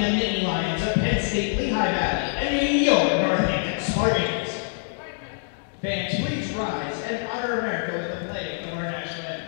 the Nittany Lions of Penn State, Lehigh Valley, and your Northampton Spartans. Fans, please rise and honor America with the playing of our national anthem.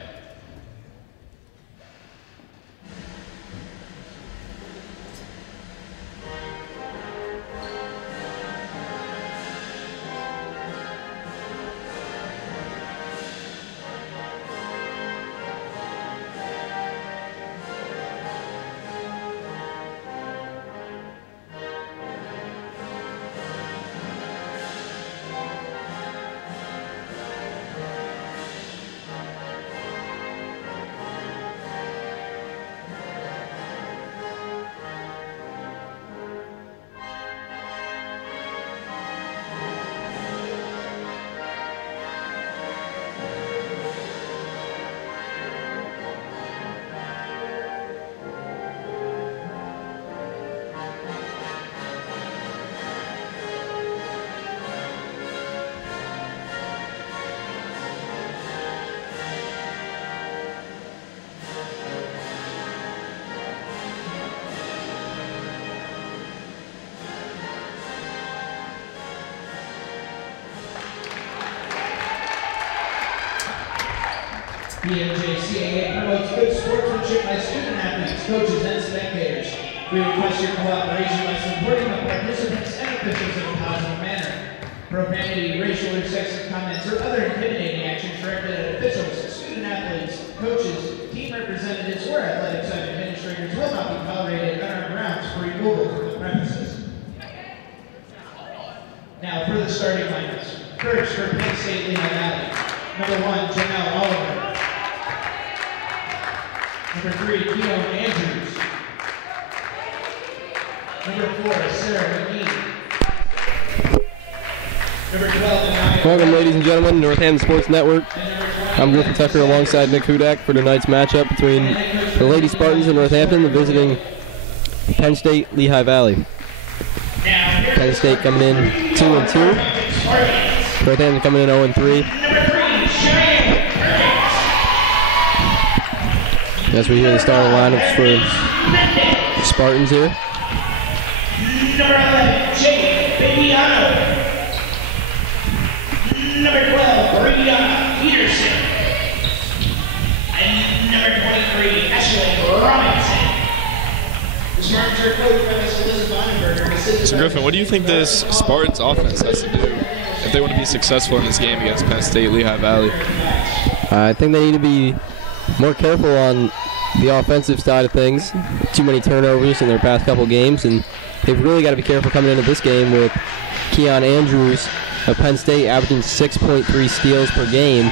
The NJCAA promotes good sportsmanship by student athletes, coaches, and spectators. We request your cooperation by supporting the participants and officials in a positive manner. Profanity, racial or sexist comments, or other intimidating actions directed at officials, student athletes, coaches, team representatives, or athletic site administrators will not be tolerated on our grounds for removal from the premises. Now for the starting lineups. First, for Penn State Lehigh Valley. Number 1, Janelle Oliver. Number 3, Keon Andrews. Number 4, Sarah McGee. Number 12, welcome, ladies and gentlemen, Northampton Sports Network. I'm Griffin Tucker alongside Nick Hudak for tonight's matchup between the Lady Spartans of Northampton and visiting Penn State Lehigh Valley. Penn State coming in 2-2. Northampton coming in 0-3. As we hear the starting lineups for Spartans here. Number 11, Jake Bibiano. Number 12, Brianna Peterson. And number 23, Ashley Robinson. The Spartans are coached by Ms. Elizabeth Bonenberger. So Griffin, what do you think this Spartans offense has to do if they want to be successful in this game against Penn State Lehigh Valley? I think they need to be more careful on the offensive side of things. Too many turnovers in their past couple games, and they've really got to be careful coming into this game with Keon Andrews of Penn State averaging 6.3 steals per game.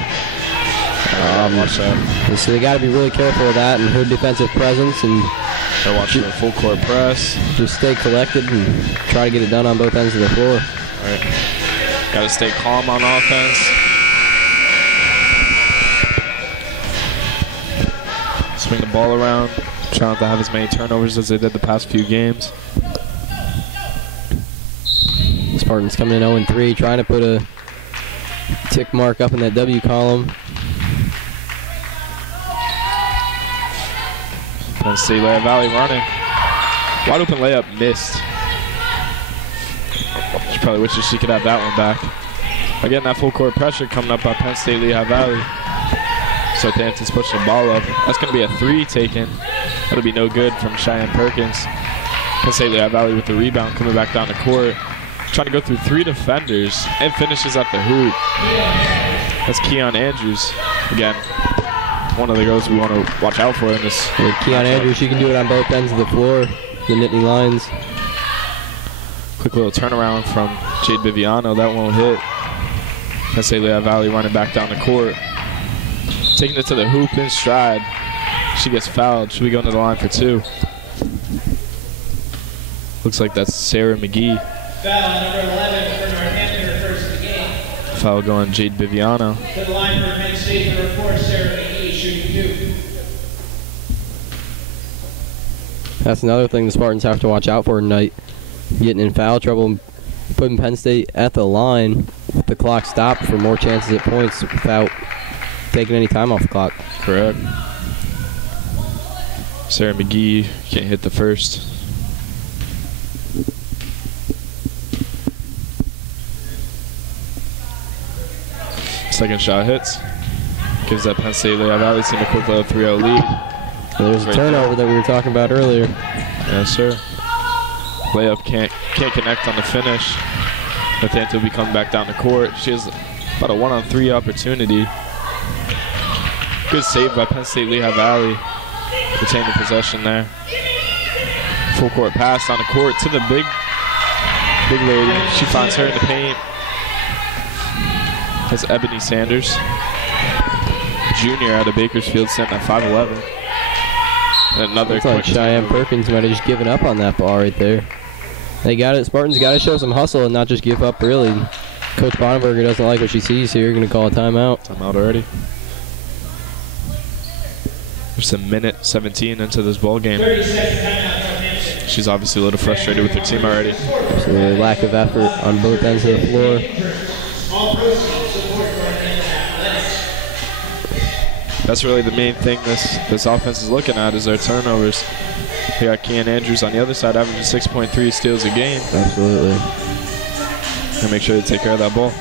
Watch that. So they got to be really careful of that and her defensive presence, and they're watching the full court press. Just stay collected and try to get it done on both ends of the floor. All right. Got to stay calm on offense. Swing the ball around, try not to have as many turnovers as they did the past few games. Spartans coming in 0-3, trying to put a tick mark up in that W column. Penn State Lehigh Valley running. Wide open layup missed. She probably wishes she could have that one back. Again, that full court pressure coming up by Penn State Lehigh Valley. So Northampton's pushing the ball up. That's going to be a 3 taken. That'll be no good from Cheyenne Perkins. Penn State Lehigh Valley with the rebound coming back down the court. Trying to go through 3 defenders and finishes at the hoop. That's Keon Andrews. Again, one of the girls we want to watch out for in this. With Keon Andrews, she can do it on both ends of the floor. The Nittany Lions. Quick little turnaround from Jade Bibiano. That won't hit. Penn State Lehigh Valley running back down the court. Taking it to the hoop in stride. She gets fouled. She'll be going to the line for 2. Looks like that's Sarah McGee. Foul number 11 for Northampton, her first of the game. Foul going Jade Bibiano. To the line for Penn State, number 4, Sarah McGee, shooting 2. That's another thing the Spartans have to watch out for tonight. Getting in foul trouble, putting Penn State at the line with the clock stopped for more chances at points without taking any time off the clock. Correct. Sarah McGee can't hit the first. Second shot hits. Gives that Penn State Lehigh Valley team a quick little 3-0 lead. There's a turnover that we were talking about earlier. Yes, sir. Layup can't connect on the finish. Nathaniel will be coming back down the court. She has about a 1-on-3 opportunity. Good save by Penn State Lehigh Valley. Retaining possession there. Full court pass on the court to the big lady. She finds her in the paint. That's Ebony Sanders, junior out of Bakersfield, sitting at 5'11". And another looks like Cheyenne Perkins might have just given up on that ball right there. They got it. Spartans got to show some hustle and not just give up early. Coach Bonenberger doesn't like what she sees here. Going to call a timeout. Timeout already. Just a minute 17 into this ball game. She's obviously a little frustrated with her team already. So the lack of effort on both ends of the floor. That's really the main thing this offense is looking at is their turnovers. We got Kean Andrews on the other side averaging 6.3 steals a game. Absolutely. And make sure to take care of that ball.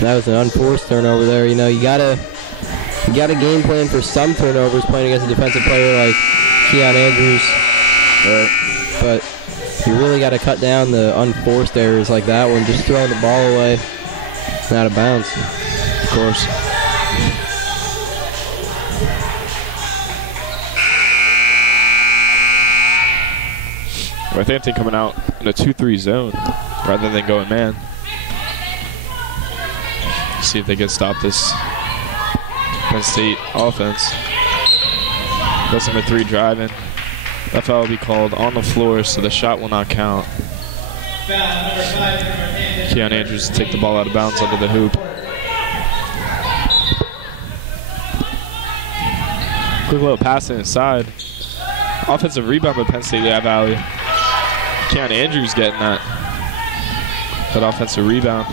That was an unforced turnover there. You know, you gotta game plan for some turnovers playing against a defensive player like Keon Andrews. Right. But you really got to cut down the unforced errors like that one. Just throwing the ball away and out of bounds. Of course. Northampton coming out in a 2-3 zone rather than going man. See if they can stop this Penn State offense. That's number 3 driving. That foul will be called on the floor, so the shot will not count. Keon Andrews will take the ball out of bounds under the hoop. Quick little pass inside. Offensive rebound by Penn State Lehigh Valley. Keon Andrews getting that offensive rebound.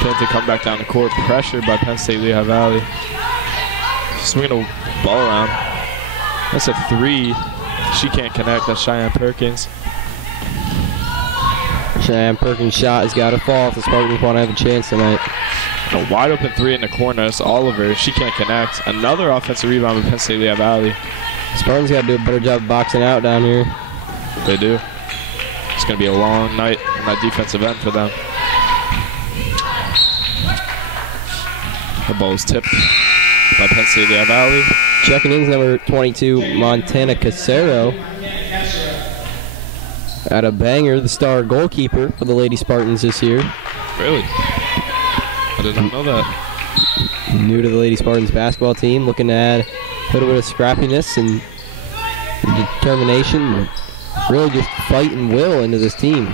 Penn to come back down the court, pressured by Penn State Lehigh Valley. Swinging the ball around. That's a 3. She can't connect. That's Cheyenne Perkins. Cheyenne Perkins' shot has got to fall if the Spartans want to have a chance tonight. A wide open 3 in the corner. That's Oliver. She can't connect. Another offensive rebound by Penn State Lehigh Valley. Spartans got to do a better job of boxing out down here. They do. It's going to be a long night on that defensive end for them. The ball is tipped by Penn State Lehigh Valley. Checking in is number 22, Montana Casero. Out of Bangor, the star goalkeeper for the Lady Spartans this year. Really? I did not know that. New to the Lady Spartans basketball team, looking to add a little bit of scrappiness and determination, and really just fight and will into this team.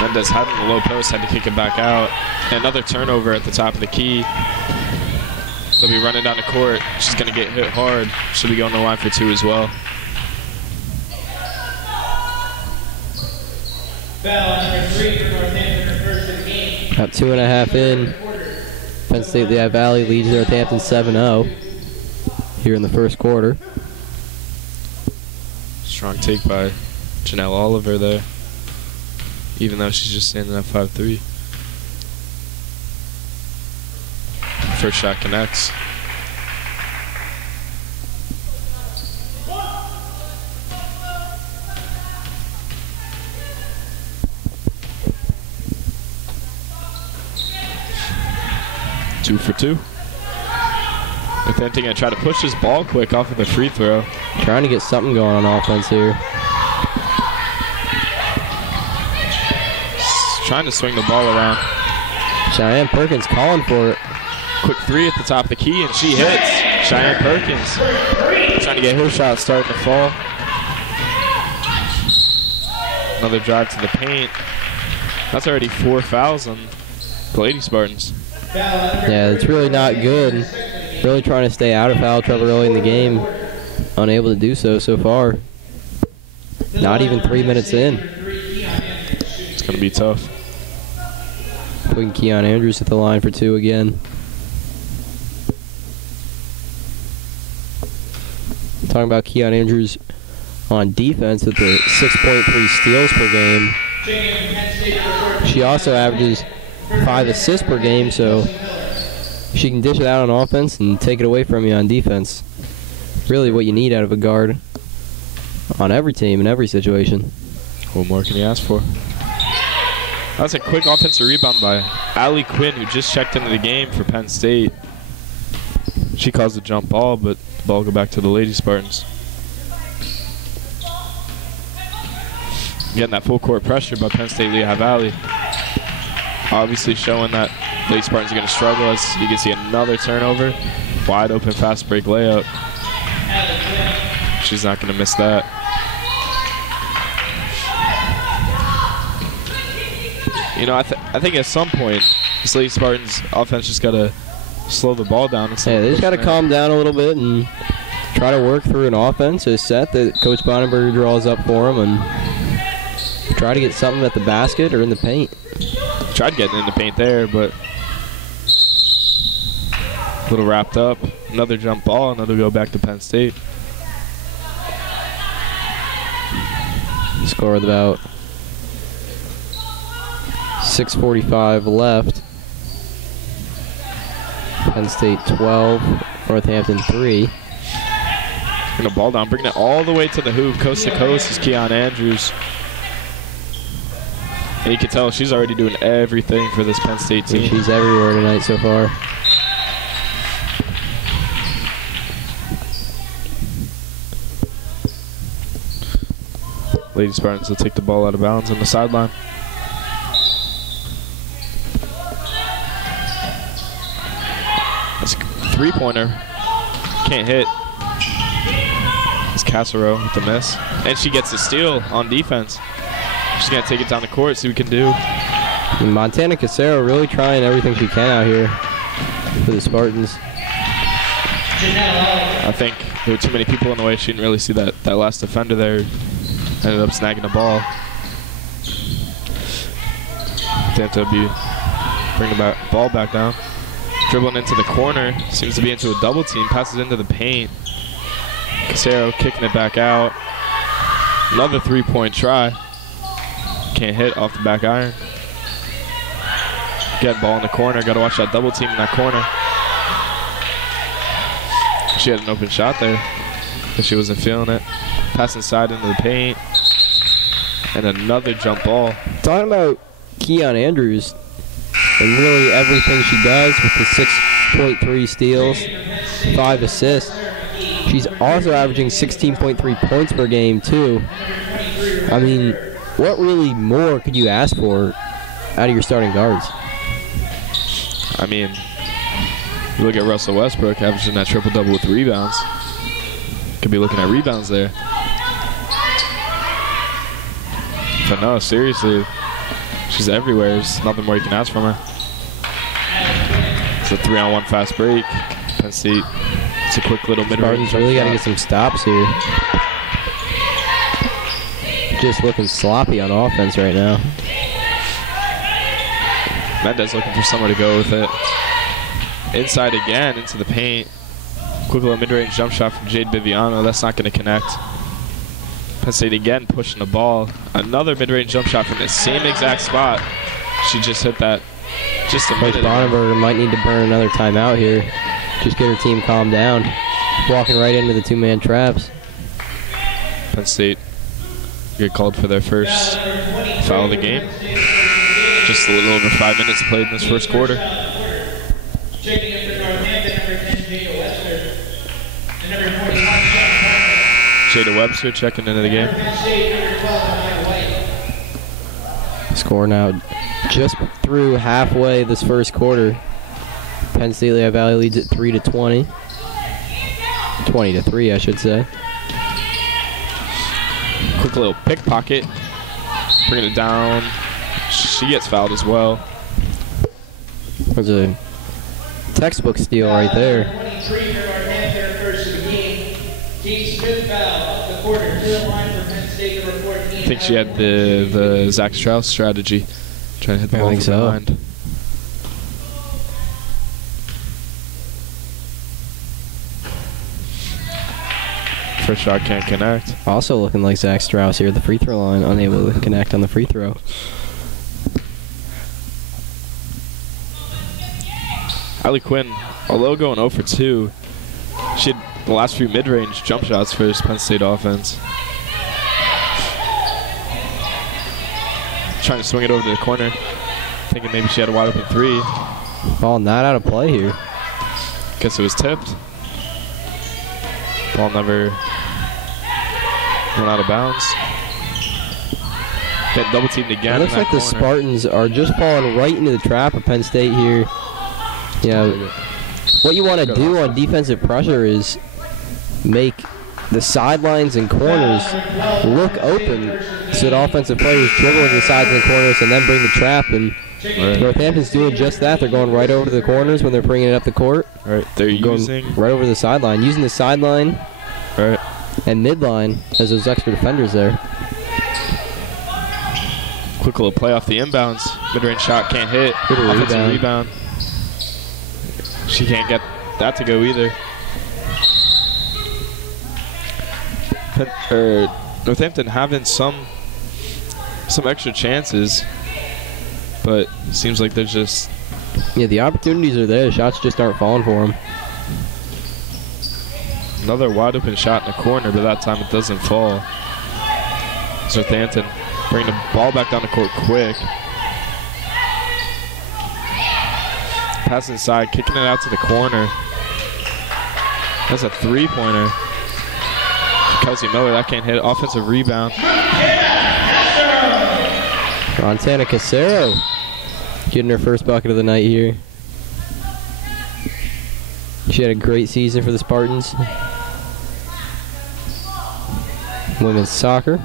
Mendez had in the low post, had to kick it back out. Another turnover at the top of the key. They'll be running down the court. She's going to get hit hard. She'll be going to the line for 2 as well. Foul number 3 for Northampton, her first of the game. About 2.5 in. Penn State Lehigh Valley leads Northampton 7-0 here in the first quarter. Strong take by Janelle Oliver there, even though she's just standing at 5'3". First shot connects. Two for 2. Northampton gonna try to push this ball quick off of the free throw. Trying to get something going on offense here. Trying to swing the ball around. Cheyenne Perkins calling for it. Quick 3 at the top of the key, and she hits. Cheyenne Perkins trying to get her shot starting to fall. Another drive to the paint. That's already 4 fouls on the Lady Spartans. Yeah, it's really not good. Really trying to stay out of foul trouble early in the game. Unable to do so far. Not even 3 minutes in. It's going to be tough. Putting Keon Andrews at the line for 2 again. Talking about Keon Andrews on defense with the 6.3 steals per game. She also averages 5 assists per game, so she can dish it out on offense and take it away from you on defense. Really what you need out of a guard on every team in every situation. What more can you ask for? That's a quick offensive rebound by Allie Quinn, who just checked into the game for Penn State. She caused the jump ball, but the ball go back to the Lady Spartans. Getting that full court pressure by Penn State Lehigh Valley. Obviously showing that Lady Spartans are going to struggle, as you can see another turnover. Wide open fast break layup. She's not going to miss that. You know, I think at some point, this Lady Spartans offense just got to slow the ball down. Yeah, they just got to calm down a little bit and try to work through an offense, a set that Coach Bonenberger draws up for them, and try to get something at the basket or in the paint. Tried getting in the paint there, but a little wrapped up. Another jump ball, another go back to Penn State. Score with about 6:45 left. Penn State 12, Northampton 3. And a ball down, bringing it all the way to the hoop, coast to coast, is Keon Andrews. And you can tell she's already doing everything for this Penn State team. She's everywhere tonight so far. Lady Spartans will take the ball out of bounds on the sideline. That's a three-pointer. Can't hit. It's Casero with the miss. And she gets the steal on defense. She's going to take it down the court, see what we can do. And Montana Casero really trying everything she can out here for the Spartans. I think there were too many people in the way. She didn't really see that last defender there. Ended up snagging the ball. They have to bring the ball back down. Dribbling into the corner. Seems to be into a double team. Passes into the paint. Casero kicking it back out. Another three-point try. Can't hit off the back iron. Get ball in the corner. Got to watch that double team in that corner. She had an open shot there, but she wasn't feeling it. Pass inside into the paint. And another jump ball. Talking about Keon Andrews and really everything she does with the 6.3 steals, 5 assists. She's also averaging 16.3 points per game, too. I mean, what really more could you ask for out of your starting guards? I mean, you look at Russell Westbrook averaging that triple-double with rebounds. Could be looking at rebounds there. But no, seriously, she's everywhere. There's nothing more you can ask from her. It's a 3-on-1 fast break. Penn State, it's a quick little mid-range. Spartans really got to get some stops here. Just looking sloppy on offense right now. Mendez looking for somewhere to go with it. Inside again, into the paint. Quick little mid-range jump shot from Jade Biviano. That's not going to connect. Penn State again pushing the ball. Another mid-range jump shot from the same exact spot. She just hit that just a minute ago. Bonenberger might need to burn another timeout here. Just get her team calmed down. Walking right into the two-man traps. Penn State get called for their first foul of the game. Just a little over 5 minutes played in this first quarter. Jada Webster checking into the game. Score now just through halfway this first quarter. Penn State Lehigh Valley leads at 3-20. 20-3, I should say. Quick little pickpocket. Bringing it down. She gets fouled as well. There's a textbook steal right there. I think she had the Zach Strauss strategy. Trying to hit the ball from behind. First shot can't connect. Also looking like Zach Strauss here at the free throw line, unable to connect on the free throw. Allie Quinn, although going 0 for 2, she had the last few mid-range jump shots for this Penn State offense. Trying to swing it over to the corner, thinking maybe she had a wide open 3. Ball not out of play here. Guess it was tipped. Ball never went out of bounds. Get double teamed again. It looks like the Spartans are just falling right into the trap of Penn State here. What you want to do on defensive pressure is make the sidelines and corners look open so that offensive players dribble into the sides and corners and then bring the trap. And Northampton's doing just that. They're going right over to the corners when they're bringing it up the court. Right, they're going right over the sideline, using the sideline and midline as those extra defenders there. Quick little play off the inbounds. Mid-range shot can't hit. Offensive rebound. She can't get that to go either. Northampton having some extra chances, but it seems like there's just... Yeah, the opportunities are there. Shots just aren't falling for them. Another wide open shot in the corner, but that time it doesn't fall. Northampton bring the ball back down the court quick. Pass inside, kicking it out to the corner. That's a three-pointer. Kelsey Miller, that can't hit. Offensive rebound. Montana Casero getting her first bucket of the night here. She had a great season for the Spartans. Women's soccer.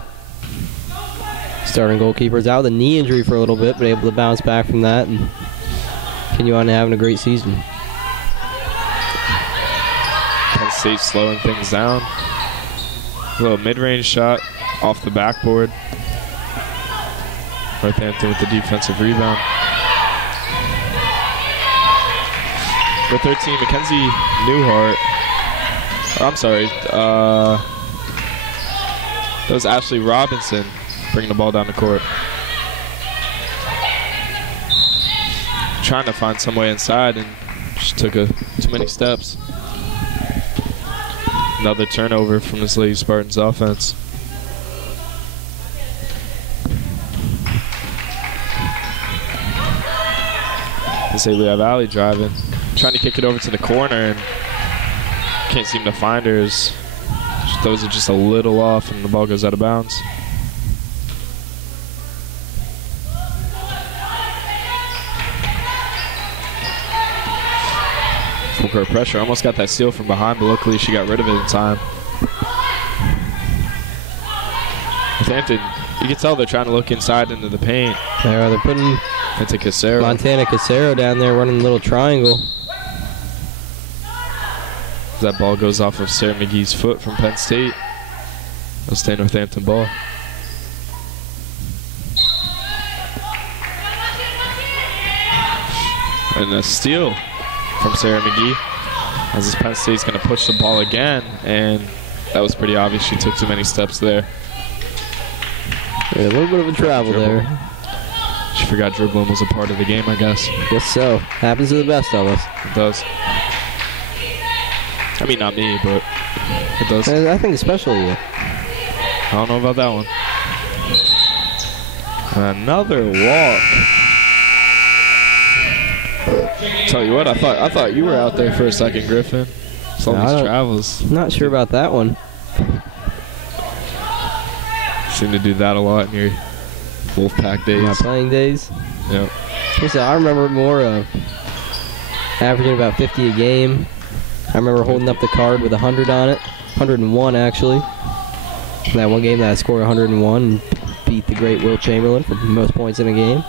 Starting goalkeeper's out with a knee injury for a little bit, but able to bounce back from that and continue on having a great season. Penn State slowing things down. A little mid-range shot off the backboard. Northampton with the defensive rebound. For 13, Mackenzie Newhart. I'm sorry. That was Ashley Robinson bringing the ball down the court. Trying to find some way inside and just took too many steps. Another turnover from this Lady Spartans offense. This Lehigh Valley driving. Trying to kick it over to the corner and can't seem to find her. Those are just a little off and the ball goes out of bounds. Full court pressure. Almost got that steal from behind, but luckily she got rid of it in time. Northampton, you can tell they're trying to look inside into the paint. They're putting into Casero. Montana Casero down there running a little triangle. That ball goes off of Sarah McGee's foot from Penn State. It'll stay Northampton ball. And a steal from Sarah McGee. As this Penn State's going to push the ball again, and that was pretty obvious. She took too many steps there. Yeah, a little bit of a travel there. She forgot dribbling was a part of the game, I guess. Guess so. Happens to the best of us. It does. I mean, not me, but it does. I think especially you. I don't know about that one. Another walk. Tell you what, I thought you were out there for a second, Griffin. It's all these travels. Not sure about that one. Seem to do that a lot in your Wolfpack days. My playing days. Yep. So I remember more of averaging about 50 a game. I remember holding up the card with 100 on it, 101 actually. That one game that I scored 101 and beat the great Will Chamberlain for most points in a game.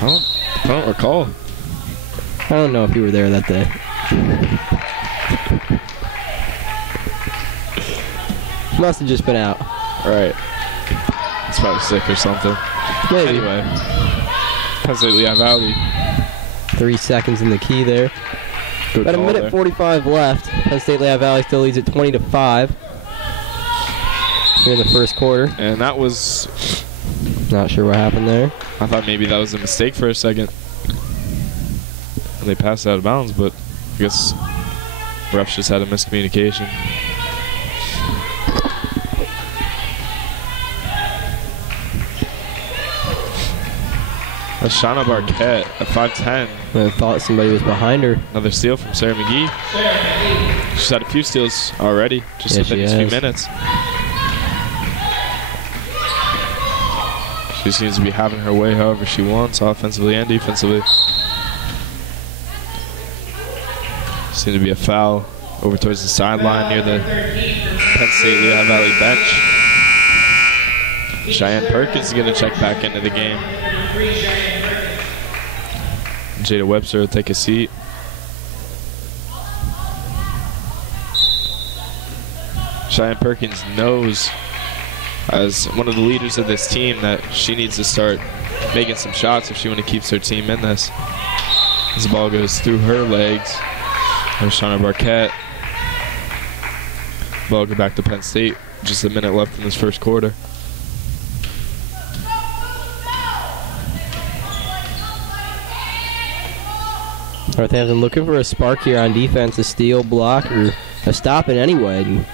I don't recall. I don't know if you were there that day. Must have just been out. Right. It's probably sick or something. Maybe. Anyway, Penn State Lehigh Valley. 3 seconds in the key there. Good About a minute there. 45 left. Penn State Lehigh Valley still leads at 20-5. here in the first quarter. And that was... Not sure what happened there. I thought maybe that was a mistake for a second. And they passed out of bounds, but I guess refs just had a miscommunication. That's Shauna Barquette at 5'10". I thought somebody was behind her. Another steal from Sarah McGee. She's had a few steals already, just within these few minutes. She seems to be having her way however she wants, offensively and defensively. Seems to be a foul over towards the sideline near the Penn State Lehigh Valley bench. Cheyenne Perkins is going to check back into the game. Jada Webster will take a seat. Cheyenne Perkins knows, as one of the leaders of this team, that she needs to start making some shots if she wants to keep her team in this. This ball goes through her legs. There's Shauna Barquette. Ball go back to Penn State. Just a minute left in this first quarter. Northampton looking for a spark here on defense, a steal, block, or a stop in any way. And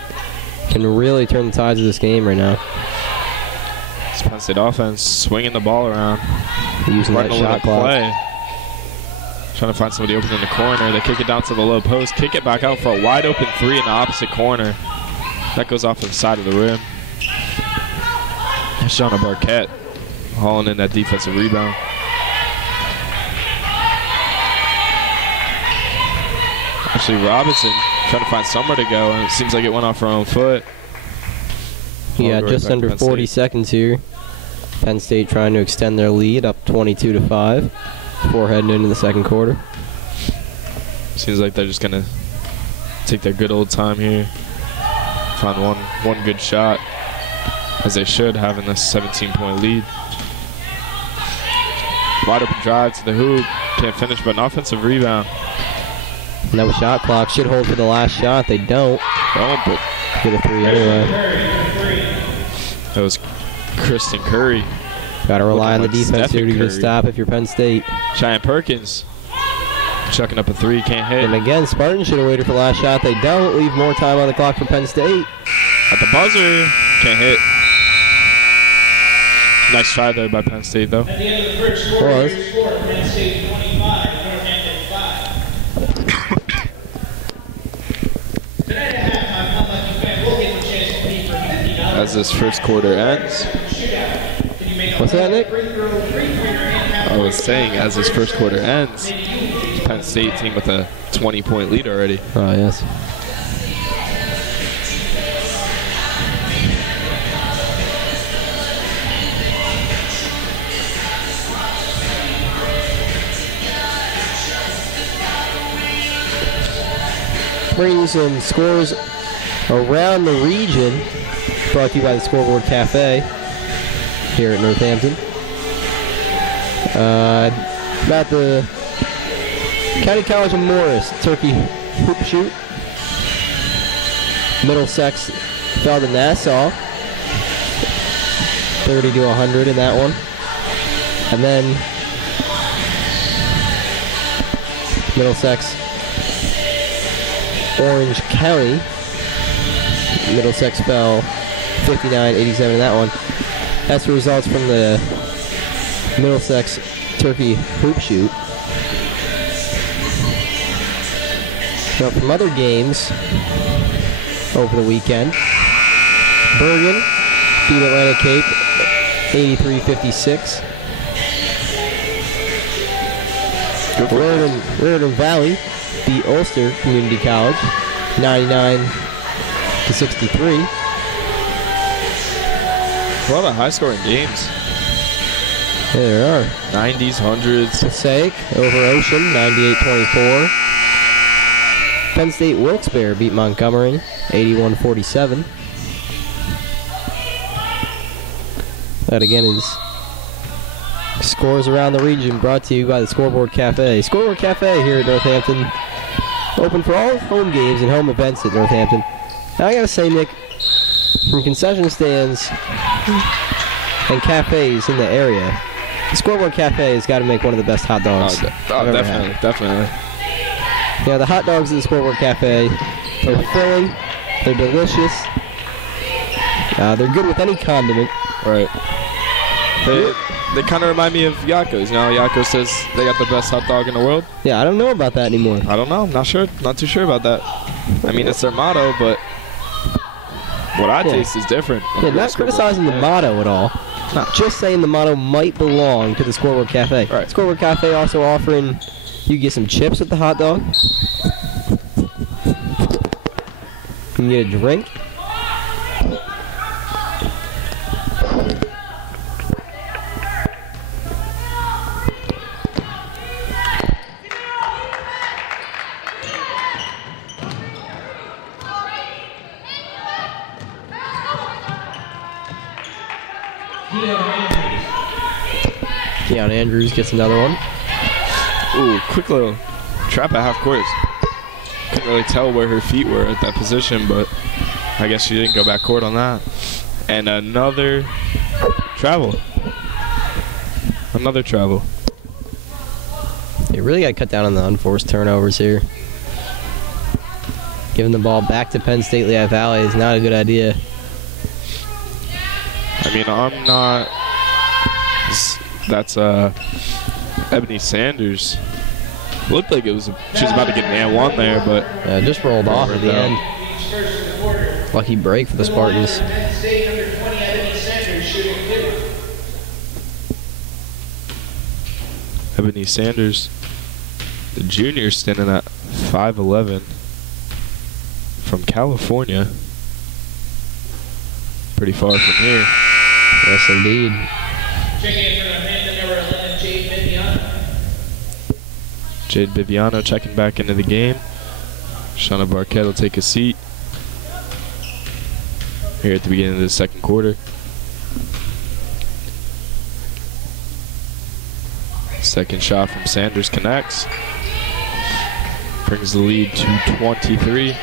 can really turn the tides of this game right now. This Penn State offense swinging the ball around. Using that shot clock. Play. Trying to find somebody open in the corner. They kick it down to the low post. Kick it back out for a wide open three in the opposite corner. That goes off to the side of the rim. Shauna Barquette hauling in that defensive rebound. Actually, Robinson trying to find somewhere to go, and it seems like it went off her own foot. Yeah, just under 40 seconds here. Penn State trying to extend their lead up 22-5 before heading into the second quarter. Seems like they're just going to take their good old time here. Find one good shot, as they should, having this 17-point lead. Wide open drive to the hoop. Can't finish, but an offensive rebound. No shot clock. Should hold for the last shot. They don't. But get a three anyway. That was Kristen Curry. Got to rely on the defense here to get a stop if you're Penn State. Cheyenne Perkins chucking up a three, can't hit. And again, Spartans should have waited for the last shot. They don't. Leave more time on the clock for Penn State. At the buzzer, can't hit. Nice try there by Penn State, though. At the end of the first quarter, Penn State 25, Northampton 5. Tonight at halftime, unlucky fan will get the chance to compete for $50. As this first quarter ends. What's that, Nick? I was saying, as this first quarter ends, Penn State team with a 20-point lead already. Oh, yes. Bringing you some scores around the region, brought to you by the Scoreboard Cafe here at Northampton. About the County College of Morris Turkey Hoop Shoot. Middlesex fell to Nassau, 30-100 in that one. And then Middlesex Orange County. Middlesex fell 59-87 in that one. That's the results from the Middlesex Turkey Hoop Shoot. Now from other games over the weekend, Bergen beat Atlantic Cape 83-56. Raritan Valley beat Ulster Community College 99-63. A lot of high-scoring games. Yeah, there are. 90s, 100s. Passaic over Ocean 98-24. Penn State Wilkes-Barre beat Montgomery 81-47. That again is scores around the region, brought to you by the Scoreboard Cafe. Scoreboard Cafe here at Northampton, open for all home games and home events at Northampton. Now I gotta say, Nick, from concession stands and cafes in the area, the Scoreboard Cafe has got to make one of the best hot dogs. Definitely. Yeah, the hot dogs at the Scoreboard Cafe, they're filling, they're delicious, they're good with any condiment. Right. They kind of remind me of Yakko's. You know, Yakko says they got the best hot dog in the world. Yeah, I don't know about that anymore. I don't know. I'm not sure. Not too sure about that. I mean, it's their motto, but what I taste is different. Yeah, not criticizing the motto at all. No. Just saying the motto might belong to the Scoreboard Cafe. Right. Scoreboard Cafe also offering, you can get some chips with the hot dog. You can get a drink. Keon Andrews gets another one. Ooh, quick little trap at half court. Couldn't really tell where her feet were at that position, but I guess she didn't go back court on that. And another travel. Another travel. You really got to cut down on the unforced turnovers here. Giving the ball back to Penn State Lehigh Valley is not a good idea. I mean, I'm not. That's Ebony Sanders. Looked like she was about to get an and one there, but just rolled off at the end. Lucky break for the Spartans. Ebony Sanders, the junior, standing at 5'11", from California. Pretty far from here. Yes, indeed. Checking in for the Panther, number 11, Jade Viviano. Jade Viviano checking back into the game. Shauna Barquette will take a seat here at the beginning of the second quarter. Second shot from Sanders connects. Brings the lead to 23.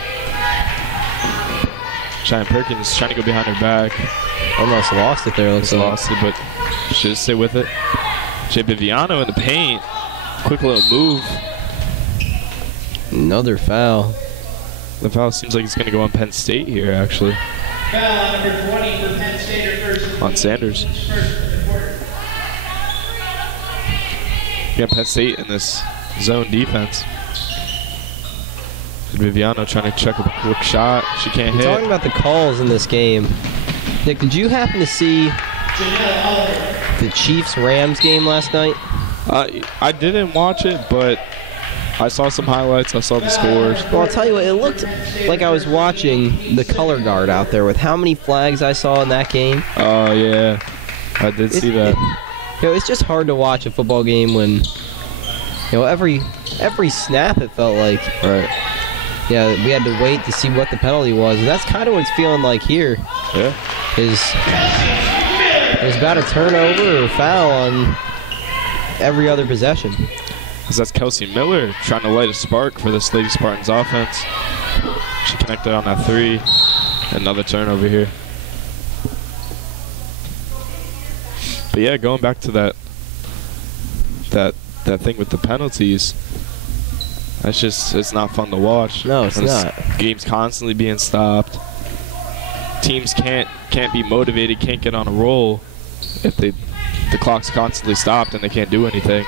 Cheyenne Perkins trying to go behind her back. Almost lost it there. Looks like. Lost it, but should just stay with it. Jade Viviano in the paint. Quick little move. Another foul. The foul seems like it's going to go on Penn State here, actually. Foul on number 20 for Penn State, her first. On Sanders. You got Penn State in this zone defense. Viviano trying to check a quick shot. She can't hit. Talking about the calls in this game, Nick, did you happen to see the Chiefs-Rams game last night? I didn't watch it, but I saw some highlights. I saw the scores. Well, I'll tell you what, it looked like I was watching the color guard out there with how many flags I saw in that game. Oh, yeah. I did see that. It's just hard to watch a football game when, every snap it felt like. Right. Yeah, we had to wait to see what the penalty was. And that's kind of what it's feeling like here. Yeah. There's about a turnover or foul on every other possession. Because that's Kelsey Miller trying to light a spark for this Lady Spartans offense. She connected on that three. Another turnover here. But yeah, going back to that thing with the penalties, it's not fun to watch. No, it's not. Games constantly being stopped. Teams can't be motivated, can't get on a roll if the clock's constantly stopped and they can't do anything.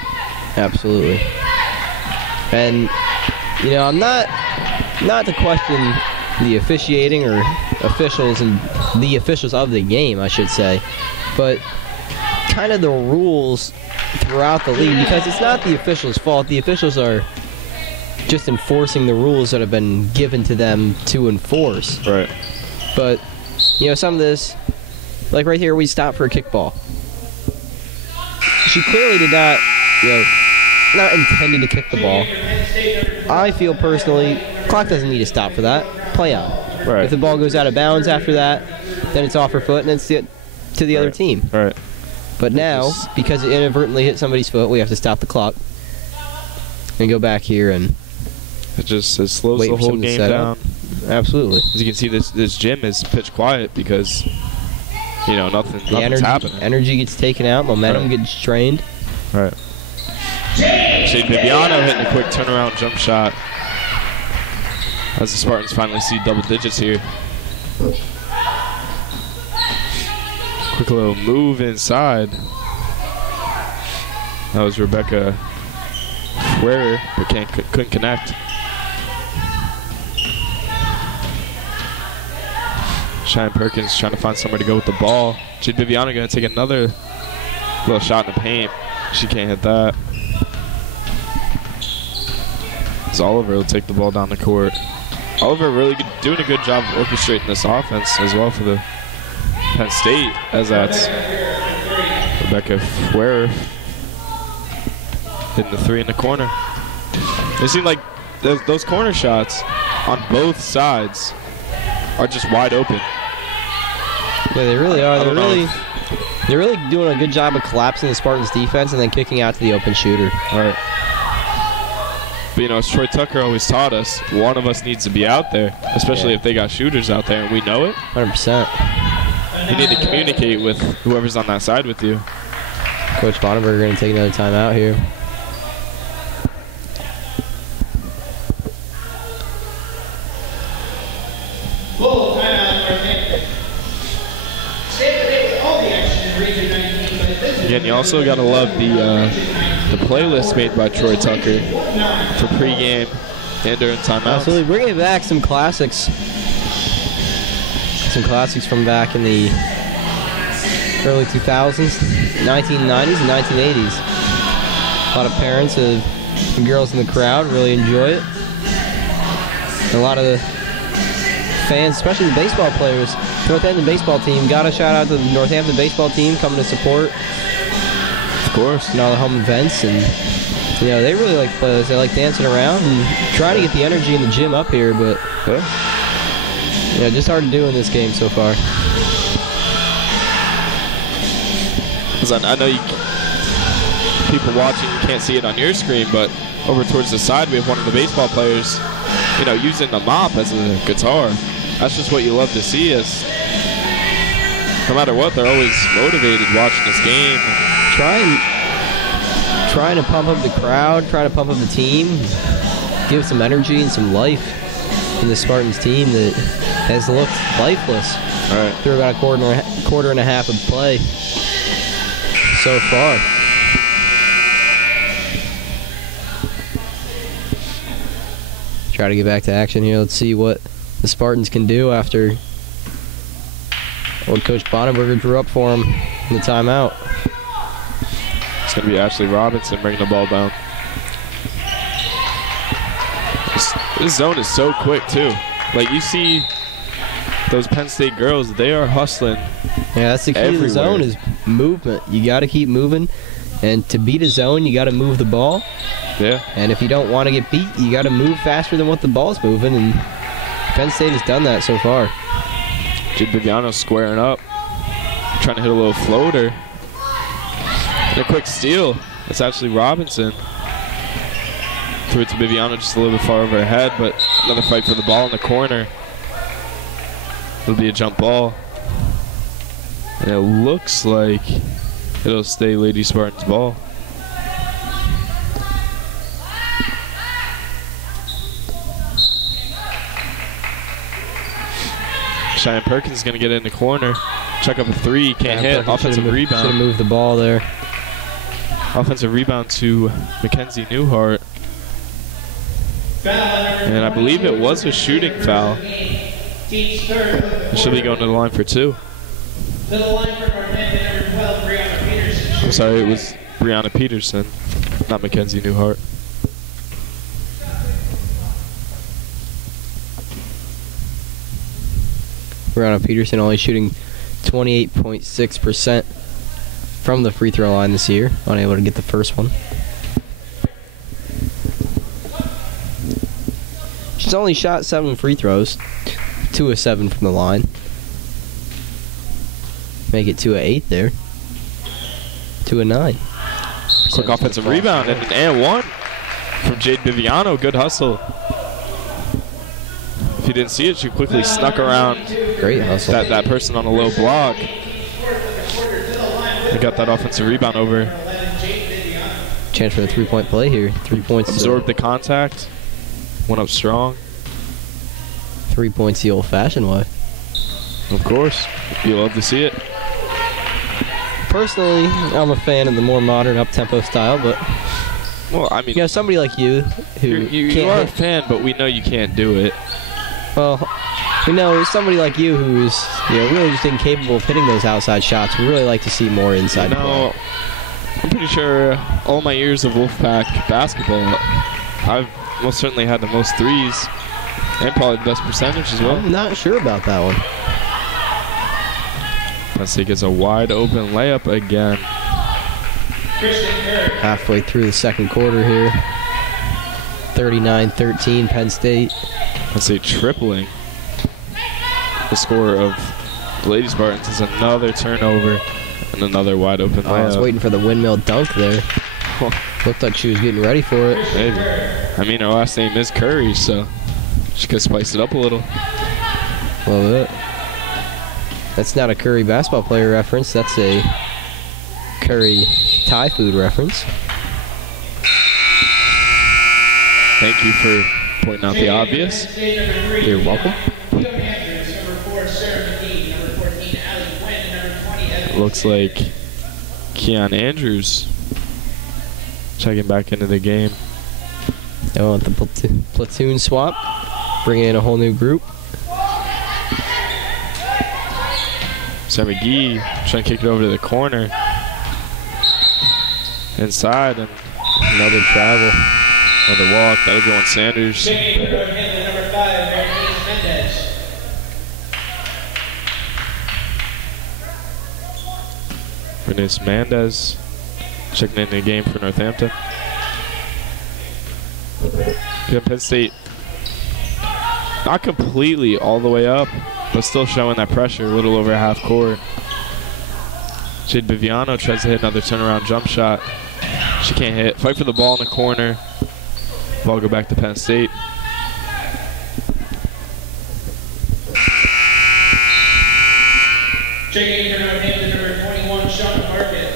Absolutely. And I'm not to question the officiating or officials and the officials of the game, I should say, but kind of the rules throughout the league, because it's not the officials' fault. The officials are just enforcing the rules that have been given to them to enforce. Right. But, some of this, like right here, we stopped for a kickball. She clearly did not, not intended to kick the ball. I feel personally, clock doesn't need to stop for that. Play on. Right. If the ball goes out of bounds after that, then it's off her foot and it's to the other team. Right. But now, because it inadvertently hit somebody's foot, we have to stop the clock and go back here and it slows wait the for whole something to game set down. up. Absolutely. As you can see, this gym is pitch quiet because, you know, nothing's happening. Energy gets taken out, momentum gets drained. Right. Jade Bibiano hitting a quick turnaround jump shot as the Spartans finally see double digits here. Quick little move inside. That was Rebecca Fuerer, but couldn't connect. Cheyenne Perkins trying to find somewhere to go with the ball. Jade Bibiano going to take another little shot in the paint. She can't hit that. As Oliver will take the ball down the court. Oliver really doing a good job of orchestrating this offense as well for the Penn State, as that's Rebecca Fuerer hitting the three in the corner. It seemed like those corner shots on both sides are just wide open. Yeah, they really are. They're really doing a good job of collapsing the Spartans' defense and then kicking out to the open shooter. Right. But, you know, as Troy Tucker always taught us, one of us needs to be out there, especially if they got shooters out there and we know it. 100%. You need to communicate with whoever's on that side with you. Coach Bonneberger going to take another timeout here. Again, you also got to love the playlist made by Troy Tucker for pregame and during timeouts. Absolutely, bringing back some classics. Some classics from back in the early 2000s, 1990s, and 1980s. A lot of parents and girls in the crowd really enjoy it. And a lot of the fans, especially the baseball players, Northampton baseball team, got a shout out to the Northampton baseball team coming to support. Of course, and all the home events, and you know they really like play this. They like dancing around and trying to get the energy in the gym up here, but yeah, just hard to do in this game so far. I know people watching, you can't see it on your screen, but over towards the side we have one of the baseball players, you know, using the mop as a guitar. That's just what you love to see. Is no matter what, they're always motivated watching this game. Trying to pump up the crowd, trying to pump up the team, give some energy and some life in the Spartans team that has looked lifeless through about a quarter and a half of play so far. Try to get back to action here. Let's see what the Spartans can do after what Coach Bonneberger drew up for them in the timeout. It's going to be Ashley Robinson bringing the ball down. This zone is so quick, too. Like, you see those Penn State girls, they are hustling. Yeah, that's the key to the zone is movement. You got to keep moving. And to beat a zone, you got to move the ball. Yeah. And if you don't want to get beat, you got to move faster than what the ball's moving. And Penn State has done that so far. Jade Bibiano squaring up, trying to hit a little floater. And a quick steal. It's actually Robinson. Threw it to Bibiano just a little bit far over her head, but another fight for the ball in the corner. It'll be a jump ball. And it looks like it'll stay Lady Spartans ball. Cheyenne Perkins is going to get in the corner. Check up a three. Can't hit. Offensive rebound. Should have moved the ball there. Offensive rebound to Mackenzie Newhart. And I believe it was a shooting foul. She'll be going to the line for two. I'm sorry, it was Brianna Peterson, not Mackenzie Newhart. Brianna Peterson only shooting 28.6% from the free throw line this year. Unable to get the first one. She's only shot 7 free throws. 2 of 7 from the line. Make it 2 of 8 there. 2 of 9. Quick offensive rebound and one from Jade Bibiano. Good hustle. If you didn't see it, she quickly snuck around Great hustle. that person on a low block. They got that offensive rebound over. Chance for the three-point play here. 3 points. Absorbed the contact. Went up strong. 3 points the old-fashioned way. Of course. You love to see it. Personally, I'm a fan of the more modern up-tempo style, but Well, I mean, you know, somebody like you who you can't are a hit, fan, but we know you can't do it. well, we know somebody like you who's really just incapable of hitting those outside shots. We really like to see more inside play. I'm pretty sure all my years of Wolfpack basketball, I've most certainly had the most threes and probably the best percentage as well. I'm not sure about that one. Let's see, gets a wide open layup again. Halfway through the second quarter here. 39-13 Penn State. Let's see, tripling the score of the Lady Spartans is another turnover and another wide open layup. I was waiting for the windmill dunk there. Looked like she was getting ready for it. Maybe. I mean, her last name is Curry, so she could spice it up a little. Love it. That's not a Curry basketball player reference. That's a Curry Thai food reference. Thank you for pointing out the obvious. You're welcome. Looks like Keon Andrews checking back into the game. They want the platoon swap. Bring in a whole new group. Sam McGee trying to kick it over to the corner. Inside, and Another travel. another walk. That'll go on Sanders. Bernice Mendez checking into the game for Northampton. Penn State not completely all the way up, but still showing that pressure a little over half court. Jade Biviano tries to hit another turnaround jump shot. She can't hit. Fight for the ball in the corner. Ball go back to Penn State. Checking in for Northampton, number 21, Shauna Barkett.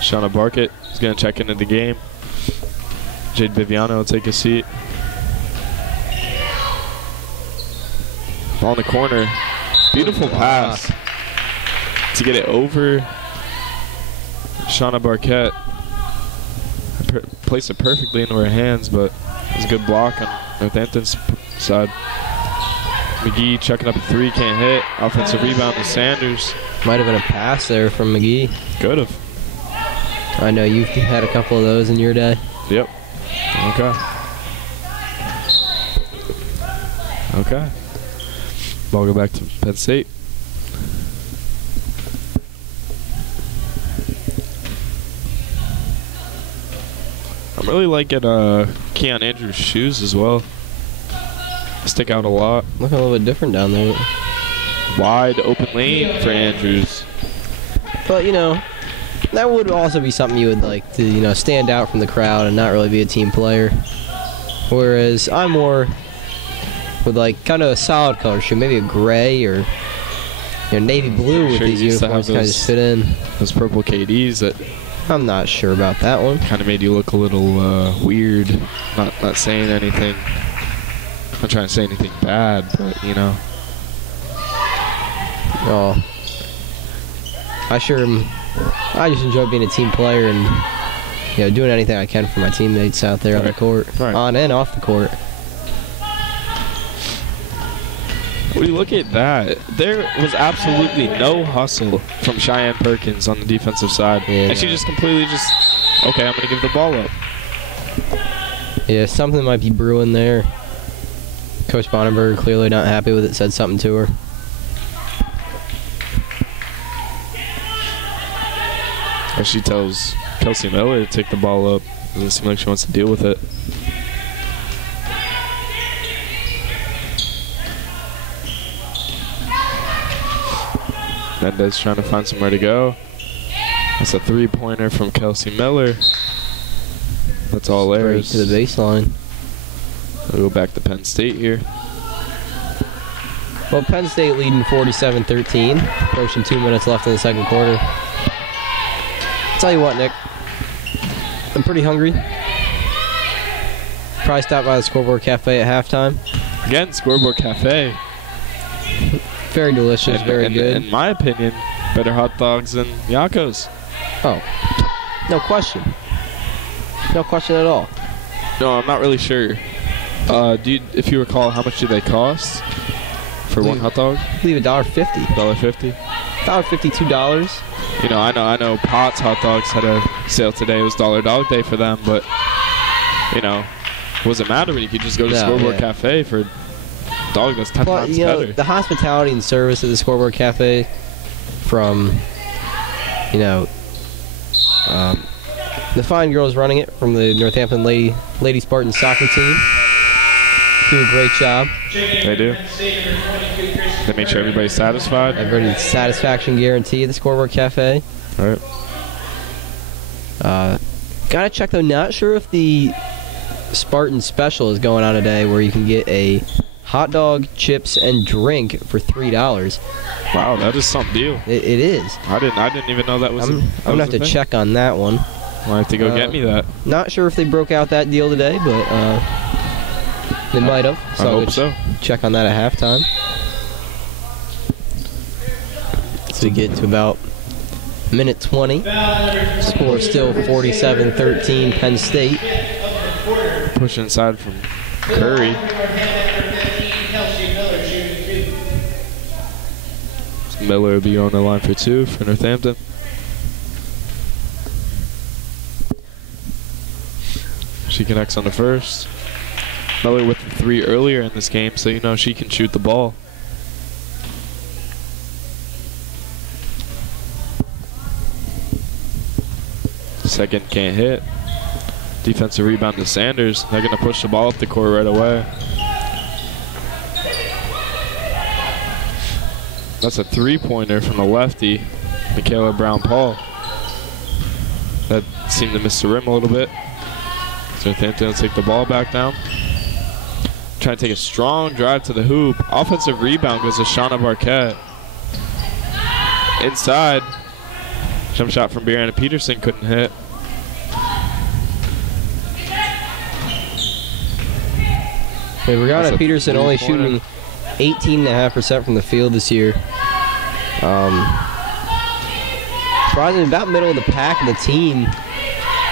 Shauna Barkett is going to check into the game. Jade Biviano will take a seat. Ball in the corner. Beautiful pass to get it over Shauna Barkett. Placed it perfectly into her hands, but it was a good block on Northampton's side. McGee chucking up a three, can't hit. Offensive rebound to Sanders. Might have been a pass there from McGee. Could have. I know you've had a couple of those in your day. Yep. Okay. Okay. Ball go back to Penn State. I'm really liking Keon Andrews' shoes as well. Stick out a lot. Looking a little bit different down there. Wide open lane for Andrews. But, that would also be something you would like to, stand out from the crowd and not really be a team player. Whereas I'm more with, kind of a solid color shoe, maybe a gray or navy blue with these uniforms kind of just fit in. Those purple KDs that I'm not sure about that one. kind of made you look a little weird. Not saying anything. Not trying to say anything bad, but Oh, I just enjoy being a team player and doing anything I can for my teammates out there on the court, on and off the court. When you look at that, there was absolutely no hustle from Cheyenne Perkins on the defensive side, and she just completely okay, I'm gonna give the ball up. Yeah, something might be brewing there. Coach Bonenberger clearly not happy with it, said something to her. And she tells Kelsey Miller to take the ball up. Doesn't seem like she wants to deal with it. Mendez trying to find somewhere to go. That's a three-pointer from Kelsey Miller. That's all Straight theirs. to the baseline. We'll go back to Penn State here. Well, Penn State leading 47-13. Approaching 2 minutes left in the second quarter. Tell you what, Nick. I'm pretty hungry. Probably stop by the Scoreboard Cafe at halftime. Again, Scoreboard Cafe. Very delicious, very good. In my opinion, better hot dogs than Yakko's. Oh, no question. No question at all. No, I'm not really sure. If you recall, how much do they cost for one hot dog? I believe $1.50. $1.50. $1.50, $2. You know, I know Potts Hot Dogs had a sale today. It was Dollar Dog Day for them, but you know, it doesn't matter when you could just go to Scoreboard Cafe for a dog that's 10 times better. The hospitality and service at the Scoreboard Cafe, from the fine girls running it from the Northampton Lady Spartans soccer team, do a great job. They do. They make sure everybody's satisfied. Everybody's satisfaction guarantee at the Scoreboard Cafe. All right. Gotta check though. Not sure if the Spartan special is going on today, where you can get a hot dog, chips, and drink for $3. Wow, that is some deal. It is. I didn't even know that was. I'm gonna have to check on that one. I'll have to go get me that. Not sure if they broke out that deal today, but they might have. I hope so. Check on that at halftime. So we get to about minute 20. Score still 47-13 Penn State. Push inside from Curry. Miller will be on the line for two for Northampton. She connects on the first. Miller with the three earlier in this game, so you know she can shoot the ball. Second can't hit. Defensive rebound to Sanders. They're going to push the ball up the court right away. That's a three-pointer from the lefty, Michaela Brown-Paul. That seemed to miss the rim a little bit. So Northampton will take the ball back down. Trying to take a strong drive to the hoop. Offensive rebound goes to Shauna Barquette. Inside. Jump shot from Brianna Peterson couldn't hit. Hey, Brianna Peterson only shooting 18.5% from the field this year. Surprisingly, about middle of the pack of the team.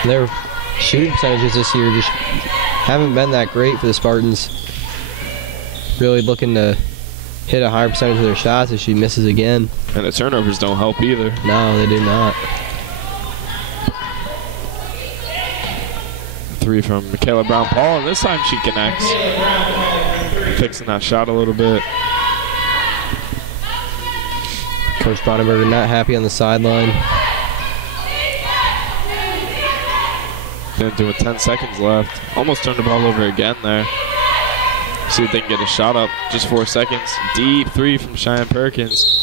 Their shooting percentages this year just haven't been that great for the Spartans. Really looking to hit a higher percentage of their shots if she misses again. And the turnovers don't help either. No, they do not. Three from Michaela Brown-Paul, and this time she connects. Fixing that shot a little bit. Coach Bonenberger not happy on the sideline. Then doing 10 seconds left. Almost turned the ball over again there. See if they can get a shot up. Just 4 seconds. Deep three from Cheyenne Perkins.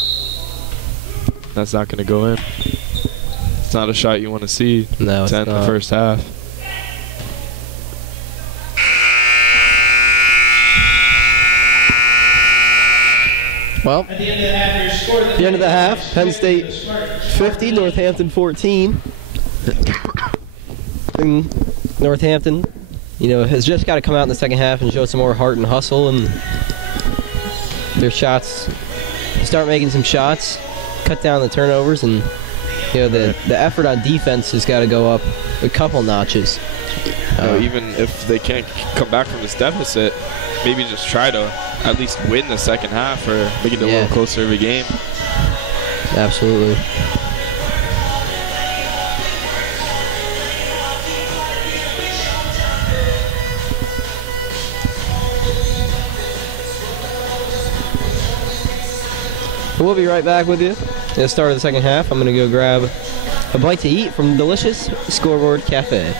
That's not going to go in. It's not a shot you want to see. No, it's 10 in not. the first half. Well, at the end of the half, Penn State 50, Northampton 14. And Northampton, has just got to come out in the second half and show some more heart and hustle, and their shots, start making some shots, cut down the turnovers, and the effort on defense has got to go up a couple notches. Even if they can't come back from this deficit, maybe just try to at least win the second half or make it a little closer of a game. Absolutely. We'll be right back with you at the start of the second half. I'm going to go grab a bite to eat from delicious Scoreboard Cafe.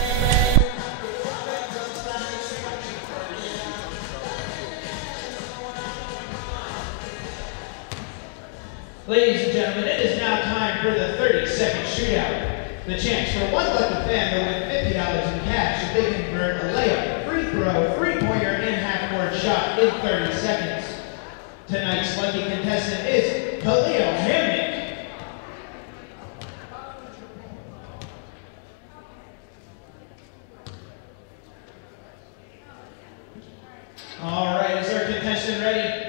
Ladies and gentlemen, it is now time for the 30-second shootout. The chance for one lucky fan to win $50 in cash if they convert a layup, free throw, three-pointer, and half-court shot in 30 seconds. Tonight's lucky contestant is Khalil Hamnick. All right, is our contestant ready?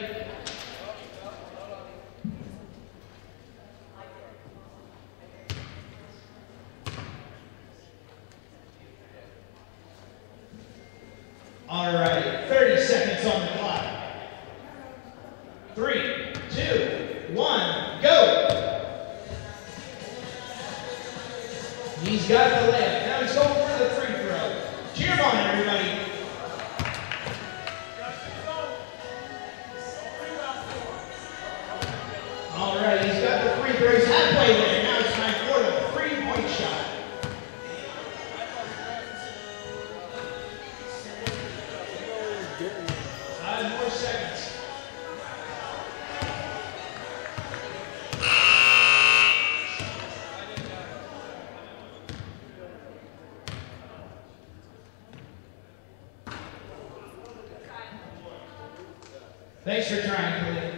All right, 30 seconds on the clock. 3, 2, 1, go! He's got the layup. Now he's going for the free throw. Cheer him on, everybody. All right, he's got the free throw. He's halfway there. Now it's time for the three-point shot. More seconds. Thanks for trying, Khalid.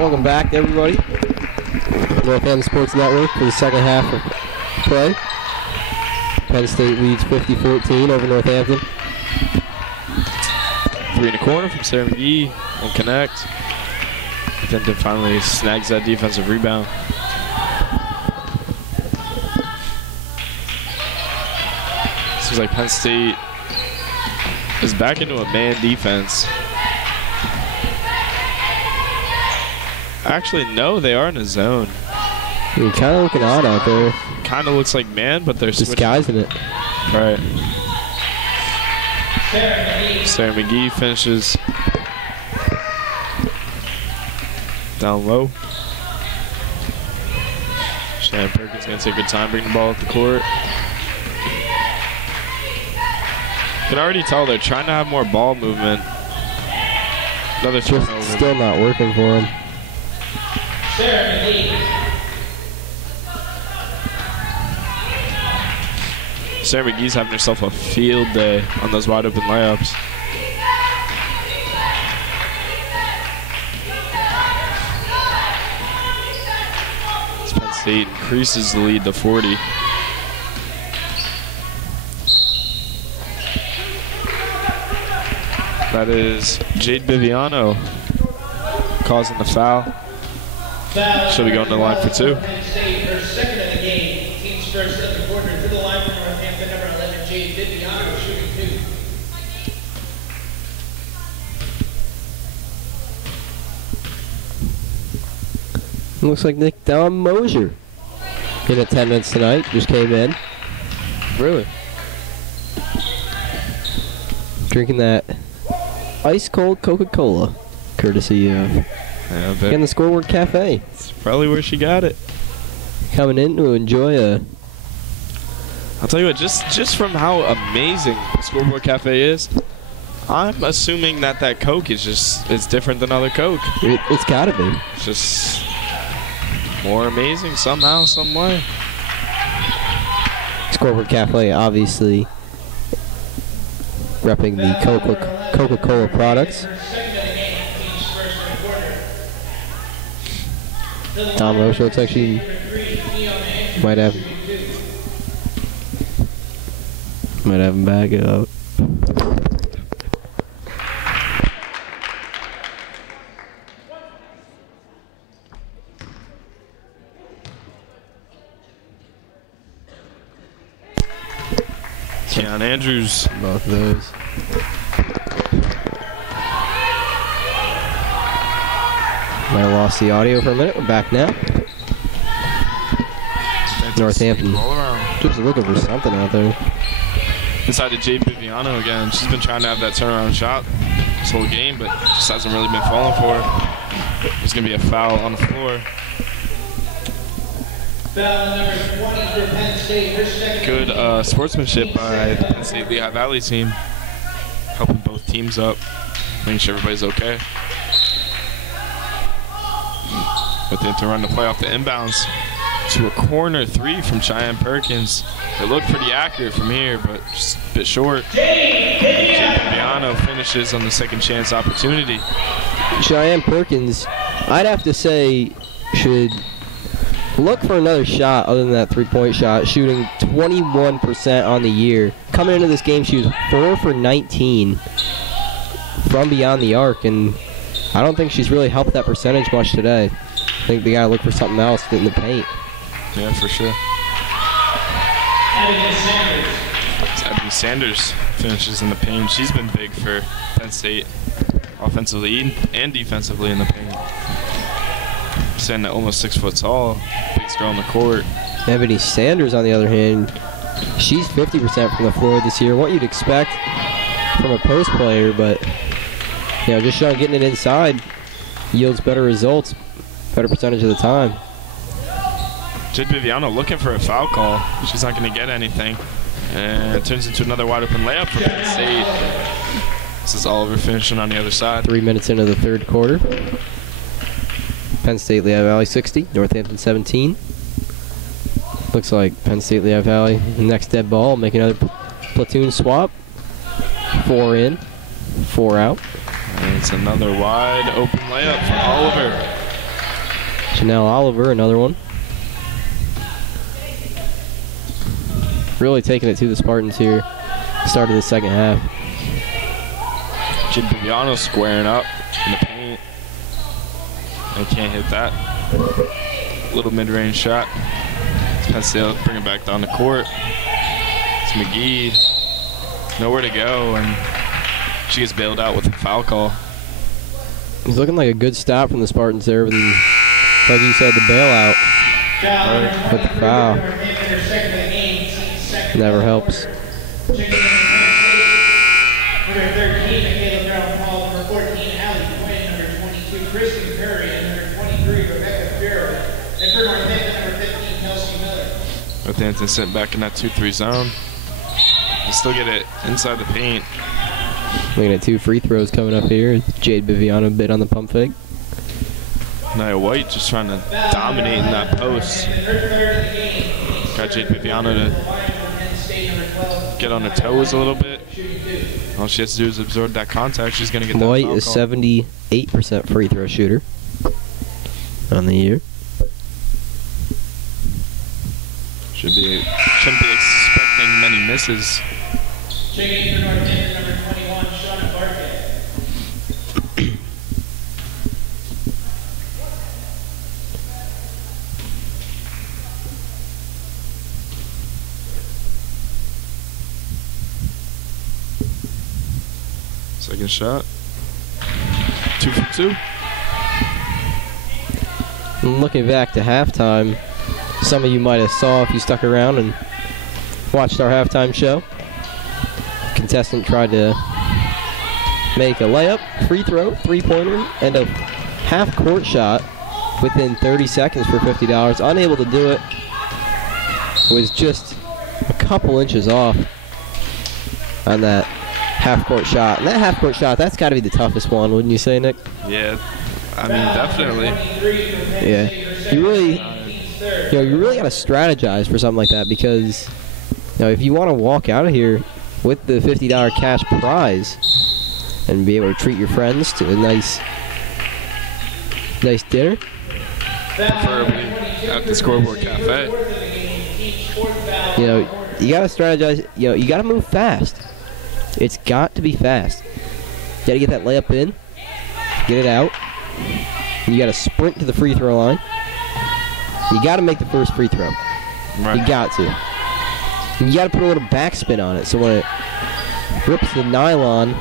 Welcome back, everybody. Northampton Sports Network for the second half of play. Penn State leads 50-14 over Northampton. 3 in the corner from Sarah McGee. Won't connect. Northampton finally snags that defensive rebound. Seems like Penn State is back into a man defense. Actually, no, they are in a zone. You're kind of looking odd out there. Kind of looks like man, but they're disguising it. Right. Sarah McGee finishes down low. Cheyenne Perkins going to take her time, bring the ball up the court. You can already tell they're trying to have more ball movement. Another turnover. Still not working for them. Sarah McGee's having herself a field day on those wide open layups. Penn State increases the lead to 40. That is Jade Biviano causing the foul. She'll be going to the line for 2. Penn State, her second of the game. Team's first of the quarter to the line for Northampton, number 11, Jade Biviano, shooting 2. Looks like Nick Don Mosier in attendance tonight. Just came in. Really? Drinking that ice-cold Coca-Cola, courtesy of the Scoreboard Cafe. It's probably where she got it. Coming in to enjoy a... I'll tell you what, just from how amazing the Scoreboard Cafe is, I'm assuming that Coke is it's different than other Coke. It's gotta be. It's just more amazing somehow, some way. Scoreboard Cafe, obviously repping the Coca-Cola products. Tom Roche looks like she might have him back up. Keon Andrews. Both of those. Might have lost the audio for a minute. We're back now. Northampton just looking for something out there. Inside to Jade Biviano again. She's been trying to have that turnaround shot this whole game, but just hasn't really been falling for her. There's going to be a foul on the floor. Foul number 20 for Penn State. Her second. Good sportsmanship by the Penn State Lehigh Valley team. Helping both teams up, making sure everybody's okay. But they have to run the play off the inbounds to a corner 3 from Cheyenne Perkins. It looked pretty accurate from here, but just a bit short. Jade Biviano finishes on the second chance opportunity. Cheyenne Perkins, I'd have to say, should look for another shot other than that three-point shot, shooting 21% on the year. Coming into this game, she was 4 for 19 from beyond the arc, and I don't think she's really helped that percentage much today. I think they got to look for something else in the paint. Yeah, for sure. Ebony Sanders finishes in the paint. She's been big for Penn State offensively and defensively in the paint. Standing at almost 6 foot tall, biggest girl on the court. Ebony Sanders, on the other hand, she's 50% from the floor this year. What you'd expect from a post player, but you know, just getting it inside yields better results, better percentage of the time. Jade Biviano looking for a foul call. She's not going to get anything. And it turns into another wide open layup for Penn State. This is Oliver finishing on the other side. 3 minutes into the third quarter. Penn State Lehigh Valley 60, Northampton 17. Looks like Penn State Lehigh Valley next dead ball, make another platoon swap. 4 in, 4 out. And it's another wide open layup for Oliver. Chanel Oliver, another one. Really taking it to the Spartans here. Start of the second half. Jade Viviano squaring up in the paint. They can't hit that. Little mid-range shot. Penn State bring it back down the court. It's McGee. Nowhere to go, and she gets bailed out with a foul call. It's looking like a good stop from the Spartans there, but then, like you said, the bailout with the foul never helps. Northampton sent back in that 2-3 zone. They still get it inside the paint. Looking at 2 free throws coming up here. Jade Viviano bit on the pump fake. Nia White just trying to dominate in that post. Got Jade Viviano to get on her toes a little bit. All she has to do is absorb that contact. She's going to get that White foul is call. 78% free throw shooter on the year. Shouldn't be expecting many misses. Checking in for Northampton, number 21, Shauna Barker. Second shot. 2 for 2. Looking back to halftime, some of you might have saw if you stuck around and watched our halftime show. Contestant tried to make a layup, free throw, three-pointer, and a half-court shot within 30 seconds for $50. Unable to do it. Was just a couple inches off on that half-court shot. And that half-court shot, that's got to be the toughest one, wouldn't you say, Nick? Yeah, I mean, definitely. Yeah. You really got to strategize for something like that because, if you want to walk out of here with the $50 cash prize and be able to treat your friends to a nice dinner. Preferably at the Scoreboard Cafe. You got to strategize. You got to move fast. It's got to be fast. You got to get that layup in, get it out. You got to sprint to the free throw line. You got to make the first free throw. Right. You got to. You got to put a little backspin on it, so when it rips the nylon,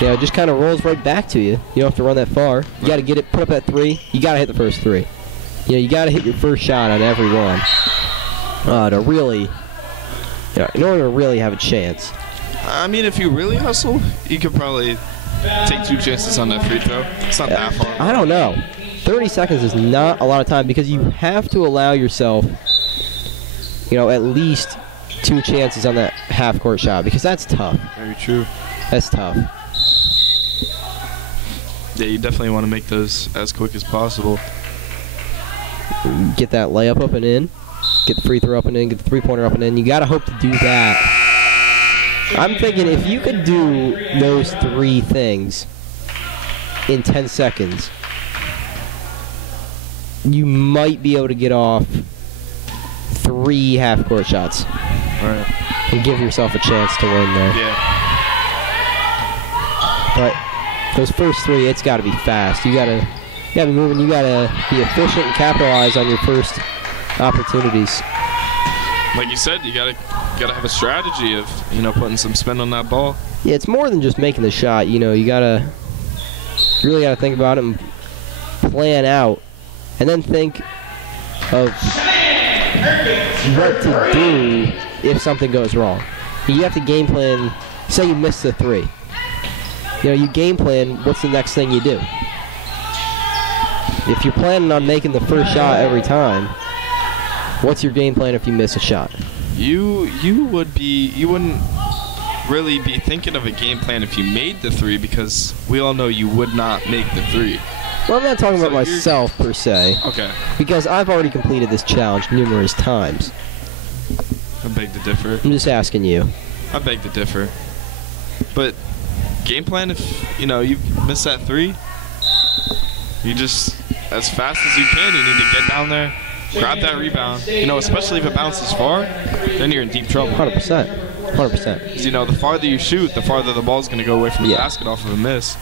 it just kind of rolls right back to you. You don't have to run that far. You got to get it, put up that three. You got to hit the first three. You got to hit your first shot on every one to really, in order to really have a chance. I mean, if you really hustle, you could probably take 2 chances on that free throw. It's not that hard. I don't know. 30 seconds is not a lot of time because you have to allow yourself, at least 2 chances on that half-court shot because that's tough. Very true. That's tough. Yeah, you definitely want to make those as quick as possible. Get that layup up and in. Get the free throw up and in. Get the three-pointer up and in. You got to hope to do that. I'm thinking if you could do those 3 things in 10 seconds, you might be able to get off 3 half-court shots. Right. And give yourself a chance to win there. Yeah. But those first 3, it's got to be fast. You got to be moving. You got to be efficient and capitalize on your first opportunities. Like you said, you gotta have a strategy of putting some spin on that ball. Yeah, it's more than just making the shot. You really gotta think about it and plan out, and then think of what to do if something goes wrong. You have to game plan. Say you miss the 3. You game plan. What's the next thing you do? If you're planning on making the first shot every time, what's your game plan if you miss a shot? You wouldn't really be thinking of a game plan if you made the 3 because we all know you would not make the 3. Well, I'm not talking about myself per se. Okay. Because I've already completed this challenge numerous times. I beg to differ. I'm just asking you. I beg to differ. But game plan, if you miss that 3, you just as fast as you can. You need to get down there, grab that rebound. You know, especially if it bounces far, then you're in deep trouble. 100%. 100%. Because, you know, the farther you shoot, the farther the ball's going to go away from the basket off of a miss.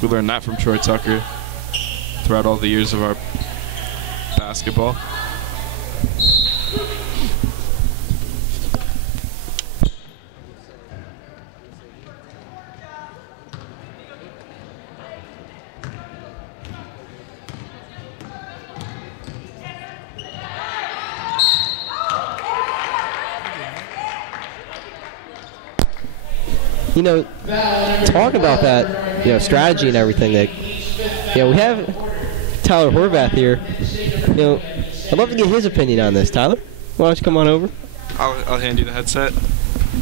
We learned that from Troy Tucker throughout all the years of our basketball. You know, talking about that, you know, strategy and everything, that, you know, we have Tyler Horvath here. You know, I'd love to get his opinion on this. Tyler, why don't you come on over? I'll hand you the headset.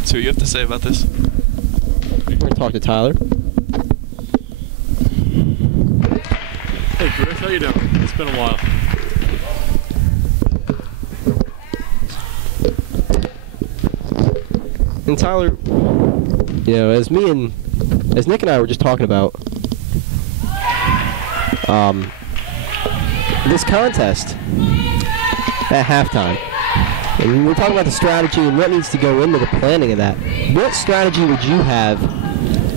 See what you have to say about this. We're going to talk to Tyler. Hey, Griff, how you doing? It's been a while. And Tyler, you know, as Nick and I were just talking about, this contest at halftime, and we're talking about the strategy and what needs to go into the planning of that. What strategy would you have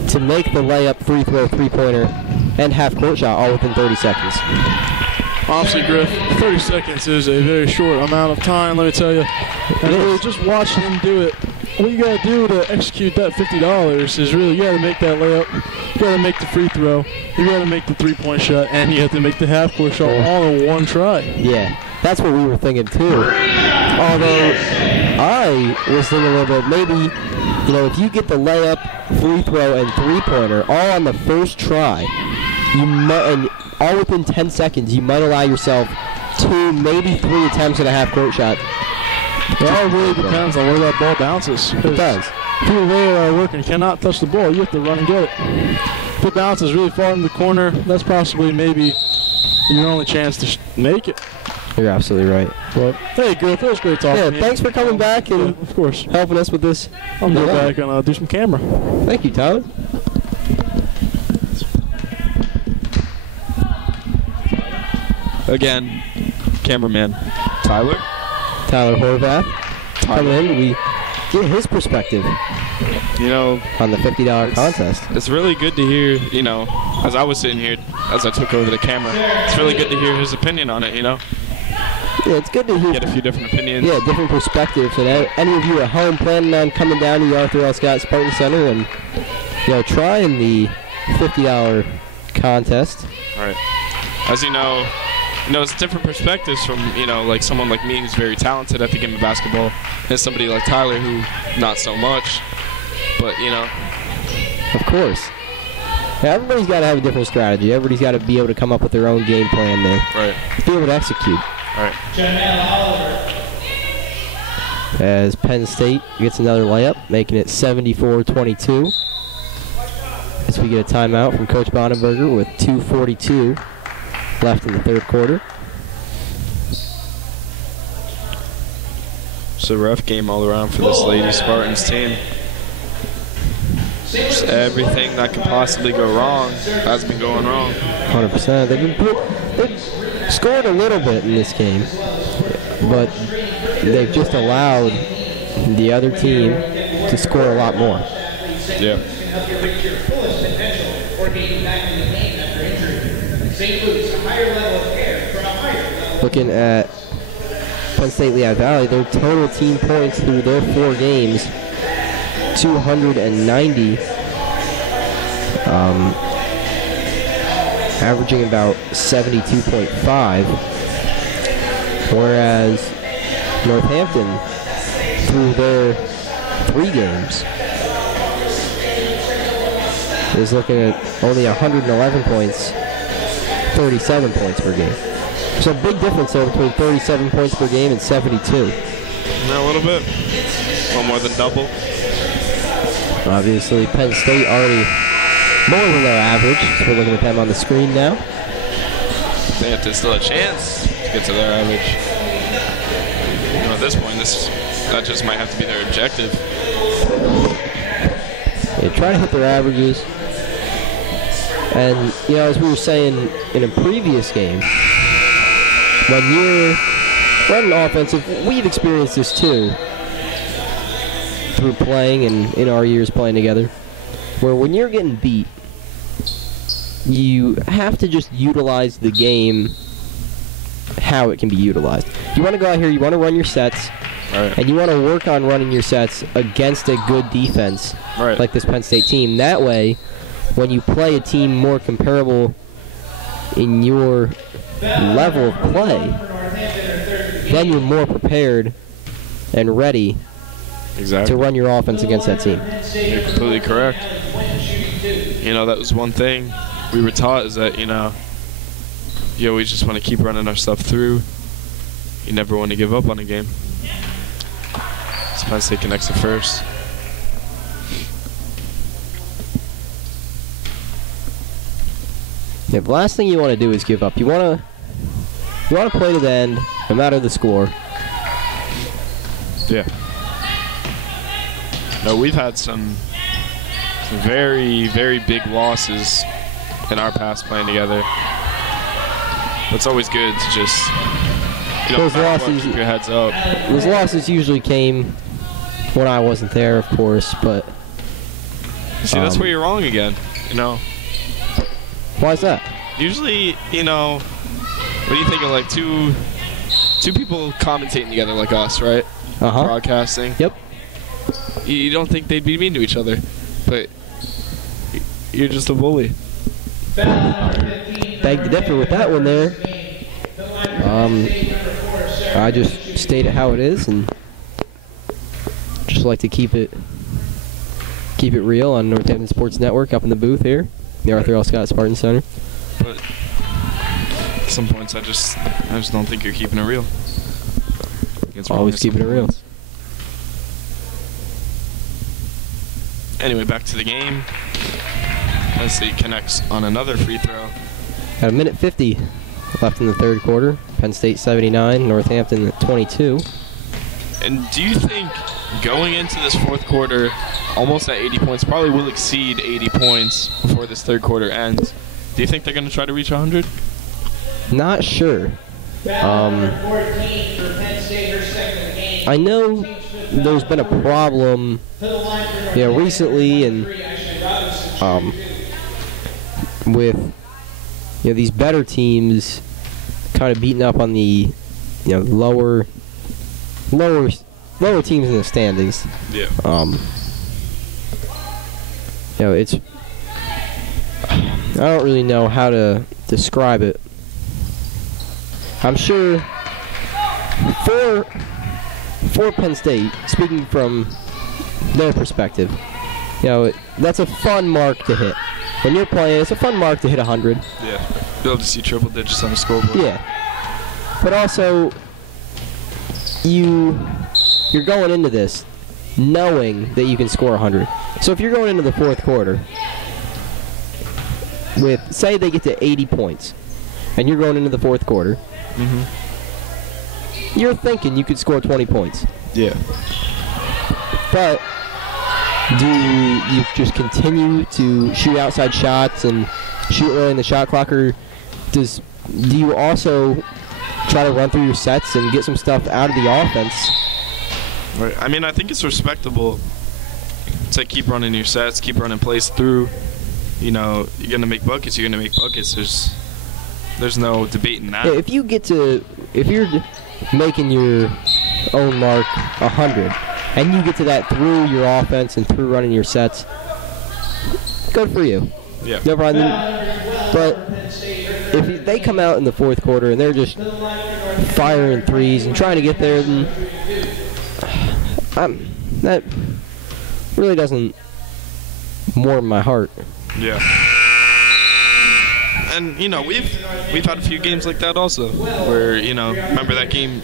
to make the layup, free throw, three-pointer, and half-court shot all within 30 seconds? Honestly, Griff, 30 seconds is a very short amount of time, let me tell you. And really just watching him do it, what you got to do to execute that $50 is really, you got to make that layup, you got to make the free throw, you got to make the three-point shot, and you have to make the half-court shot all in one try. Yeah, that's what we were thinking too. Although I was thinking a little bit, maybe, you know, if you get the layup, free throw, and three-pointer all on the first try, you might, and all within 10 seconds, you might allow yourself 2, maybe 3 attempts at a half-court shot. It all really depends on where that ball bounces. It does. If you're there working and cannot touch the ball, you have to run and get it. If it bounces really far in the corner, that's possibly maybe your only chance to make it. You're absolutely right. But hey, Griff, it was great talking to you. Thanks for coming back and of course helping us with this. I'll go back and do some camera. Thank you, Tyler. Again, cameraman Tyler Horvath. Coming in, we get his perspective. You know, on the $50 contest. It's really good to hear, you know, as I was sitting here, as I took over the camera, it's really good to hear his opinion on it, you know. Yeah, it's good to hear. Get a few different opinions. Yeah, different perspectives. And any of you at home planning on coming down to the Arthur L. Scott Spartan Center and, you know, trying the $50 contest. All right. As you know, it's different perspectives from, you know, like someone like me who's very talented at the game of basketball, and somebody like Tyler who not so much. But, you know. Of course. Yeah, everybody's got to have a different strategy. Everybody's got to be able to come up with their own game plan to be able to execute. All right. As Penn State gets another layup, making it 74-22. As we get a timeout from Coach Bonenberger with 2:42 left in the third quarter. It's a rough game all around for this Lady Spartans team. Just everything that could possibly go wrong has been going wrong. 100%. They've scored a little bit in this game, but they've just allowed the other team to score a lot more. Yeah. Looking at Penn State Lehigh Valley, their total team points through their 4 games, 290, averaging about 72.5, whereas Northampton, through their 3 games, is looking at only 111 points, 37 points per game. So a big difference there between 37 points per game and 72. A little bit. A little more than double. Obviously, Penn State already more than their average. So we're looking at them on the screen now. They have to still a chance to get to their average. You know, at this point, that just might have to be their objective. They try to hit their averages. And, you know, as we were saying in a previous game, when you're running offensive, we've experienced this too through playing and in our years playing together, where when you're getting beat, you have to just utilize the game how it can be utilized. You want to go out here, you want to run your sets, Right. and you want to work on running your sets against a good defense like this Penn State team. That way, when you play a team more comparable in your level of play, then you're more prepared and ready to run your offense against that team. You're completely correct. You know, that was one thing we were taught, is that, you know, you always just want to keep running our stuff through. You never want to give up on a game. So Penn State connects it first. Yeah, the last thing you want to do is give up. You want to play to the end, no matter the score. Yeah. No, we've had some very, very big losses in our past playing together. It's always good to just, you know, those losses, keep your heads up. Those losses usually came when I wasn't there, of course, but see, that's where you're wrong again, you know. Why is that? Usually, you know, what do you think of, like, two people commentating together like us, right? Broadcasting. Yep. You don't think they'd be mean to each other, but you're just a bully. Beg to differ with that one there. I just state it how it is, and just like to keep it real on Northampton Sports Network up in the booth here, the Arthur L. Scott Spartan Center. But at some points, I just don't think you're keeping it real. Always keeping it real. Anyway, back to the game. Penn State connects on another free throw. Got a minute 50 left in the third quarter. Penn State 79, Northampton 22. And do you think going into this fourth quarter, almost at 80 points, probably will exceed 80 points before this third quarter ends? Do you think they're going to try to reach 100? Not sure. I know there's been a problem, recently, and with these better teams kind of beating up on the lower teams in the standings. Yeah. It's, I don't really know how to describe it. I'm sure for Penn State, speaking from their perspective, that's a fun mark to hit. When you're playing, it's a fun mark to hit 100. Yeah. Be able to see triple digits on the scoreboard. Yeah. But also, you're going into this knowing that you can score 100. So if you're going into the fourth quarter with, say they get to 80 points, and you're going into the fourth quarter, you're thinking you could score 20 points. Yeah. But do you just continue to shoot outside shots and shoot early in the shot clock, or do you also try to run through your sets and get some stuff out of the offense? Right. I mean, I think it's respectable to keep running your sets, keep running plays through. You're going to make buckets, you're going to make buckets. There's no debating that. Yeah, if you're making your own mark 100, and you get to that through your offense and through running your sets, good for you. Yeah. No problem. But if they come out in the fourth quarter and they're just firing threes and trying to get there, then that really doesn't warm my heart. Yeah. And we've had a few games like that also, where remember that game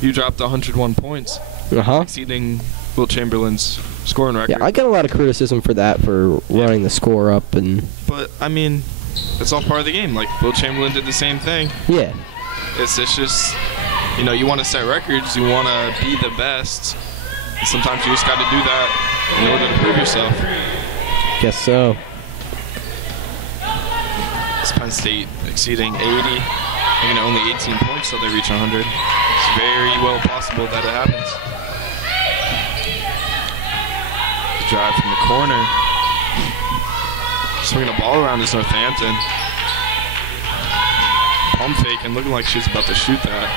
you dropped 101 points, exceeding Will Chamberlain's scoring record. Yeah, I get a lot of criticism for that, for running the score up, but I mean, it's all part of the game. Like Will Chamberlain did the same thing. Yeah. It's just you want to set records, you want to be the best. And sometimes you just got to do that in order to prove yourself. Guess so. That's Penn State exceeding 80, making it only 18 points till they reach 100. It's very well possible that it happens. Drive from the corner. Swinging the ball around is Northampton. Pump fake and looking like she's about to shoot that.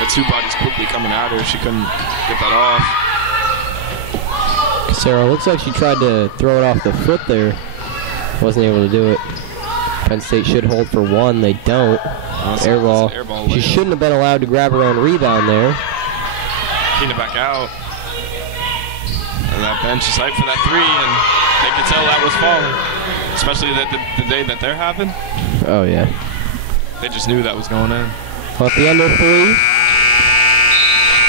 The two bodies quickly coming at her. She couldn't get that off. Sarah, looks like she tried to throw it off the foot there. Wasn't able to do it. Penn State should hold for one. They don't. Air ball. She shouldn't have been allowed to grab her own rebound there. Kicking it back out. And that bench is hyped for that three, and they could tell that was falling. Especially the day that they're having. Oh, yeah. They just knew that was going in. Well, at the end of three,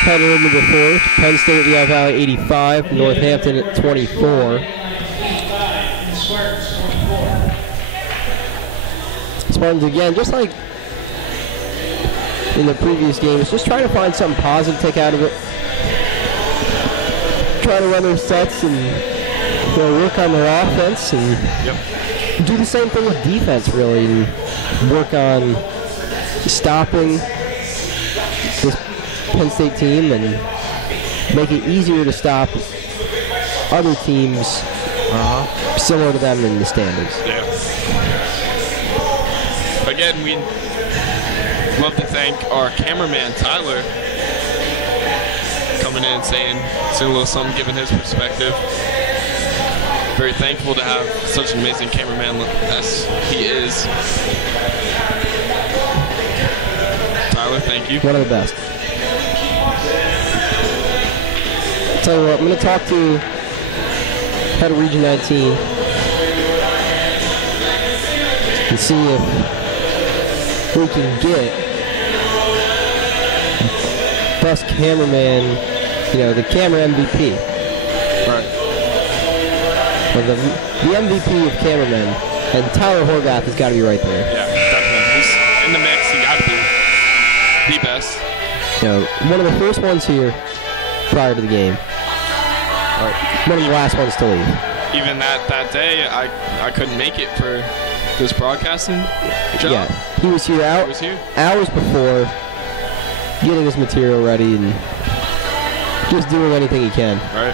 headed into the fourth. Penn State, Lehigh Valley 85, Northampton at 24. Spartans again, just like in the previous games, just trying to find something positive to take out of it. Try to run their sets and work on their offense and do the same thing with defense, really, and work on stopping this Penn State team and make it easier to stop other teams similar to them in the standings. Yeah. Again, we'd love to thank our cameraman, Tyler, coming in and saying a little something, giving his perspective. Very thankful to have such an amazing cameraman as he is. Tyler, thank you. One of the best. I'll tell you what, I'm going to talk to head of Region 19 and see if we can get best cameraman, the camera MVP. Right. Well, the MVP of cameramen, and Tyler Horvath has got to be right there. Yeah, definitely. He's in the mix. He got to be the best. One of the first ones here prior to the game. One of the last ones to leave. Even that day, I couldn't make it for this broadcasting job. Yeah, he was here hours before, getting his material ready and just doing anything he can. Right.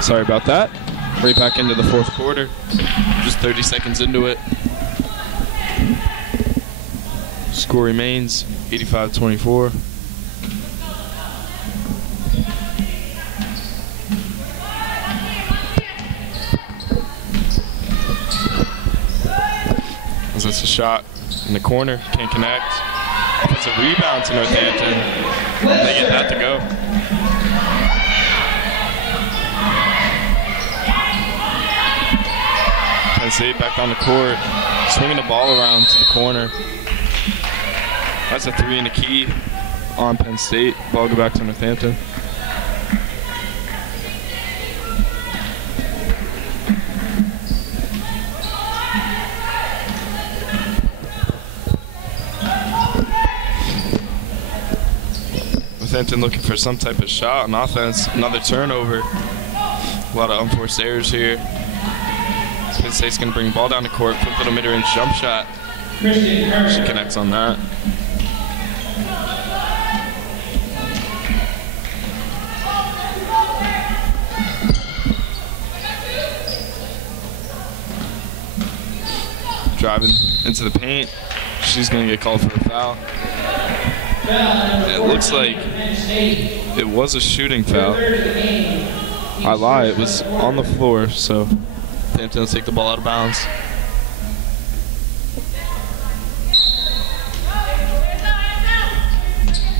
Sorry about that. Right back into the fourth quarter. Just 30 seconds into it. Score remains 85-24. As that's a shot in the corner, can't connect. It's a rebound to Northampton. They get that to go. Penn State back on the court, swinging the ball around to the corner. That's a three and a key on Penn State. Ball go back to Northampton. Northampton looking for some type of shot on offense. Another turnover. A lot of unforced errors here. Penn State's going to bring the ball down the court, quick little mid-range jump shot. She connects on that. Driving into the paint. She's going to get called for a foul. It looks like it was a shooting foul. I lie, it was on the floor, so Hampton will take the ball out of bounds.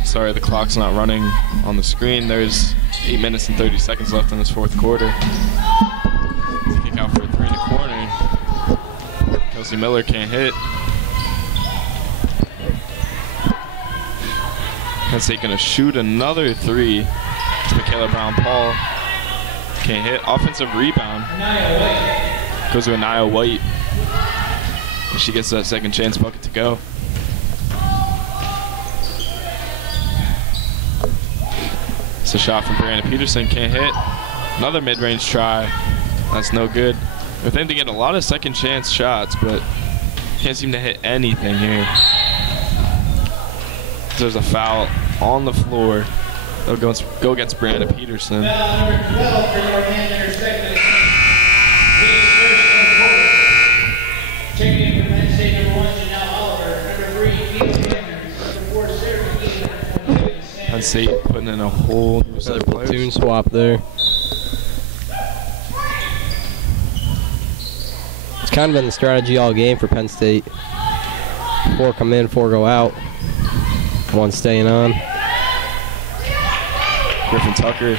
Sorry, the clock's not running on the screen. There's 8 minutes and 30 seconds left in this fourth quarter. Kick out for a 3 in the corner. Kelsey Miller can't hit. Penn State gonna shoot another 3. It's Michaela Brown-Paul. Can't hit. Offensive rebound. Goes to Anaya White. And she gets that second chance bucket to go. It's a shot from Brianna Peterson. Can't hit. Another mid-range try. That's no good. I think they get a lot of second chance shots, but can't seem to hit anything here. There's a foul on the floor. They'll go against Brianna Peterson. Foul number 12 for Northampton, her second. Leading first of the quarter. Checking in for Penn State, number 1, Janelle Oliver. Number 3, Keith Sanders. Number 4, Sarah McKee. Penn State putting in a whole new set of players. Platoon swap there. It's kind of been the strategy all game for Penn State. 4 come in, 4 go out. 1 staying on. Griffin Tucker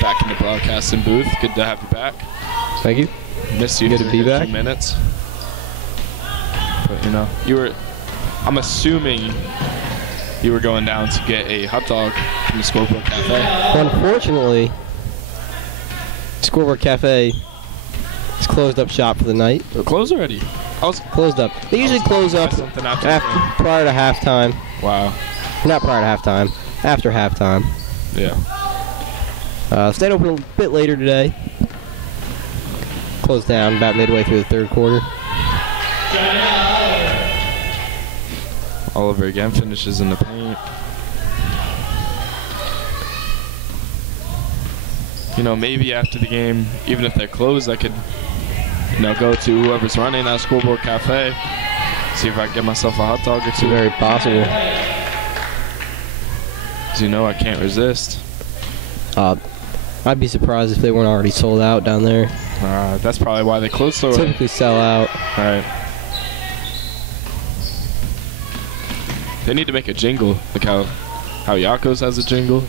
back in the broadcasting booth. Good to have you back. Thank you. Missed you Good for to be a back. few minutes. But, you know, I'm assuming you were going down to get a hot dog from the Scoreboard Cafe. Unfortunately, Scoreboard Cafe is closed up shop for the night. They're closed already. Closed up. They usually close up something after prior to halftime. Wow. Not prior to halftime. After halftime. Yeah. Stayed open a bit later today. Closed down about midway through the third quarter. Oliver again finishes in the paint. You know, maybe after the game, even if they're closed, I could, go to whoever's running that Scoreboard Cafe, see if I can get myself a hot dog or two. Very possible. Because I can't resist. I'd be surprised if they weren't already sold out down there. That's probably why they closed so early. Typically sell out. All right. They need to make a jingle, like how Yakos has a jingle.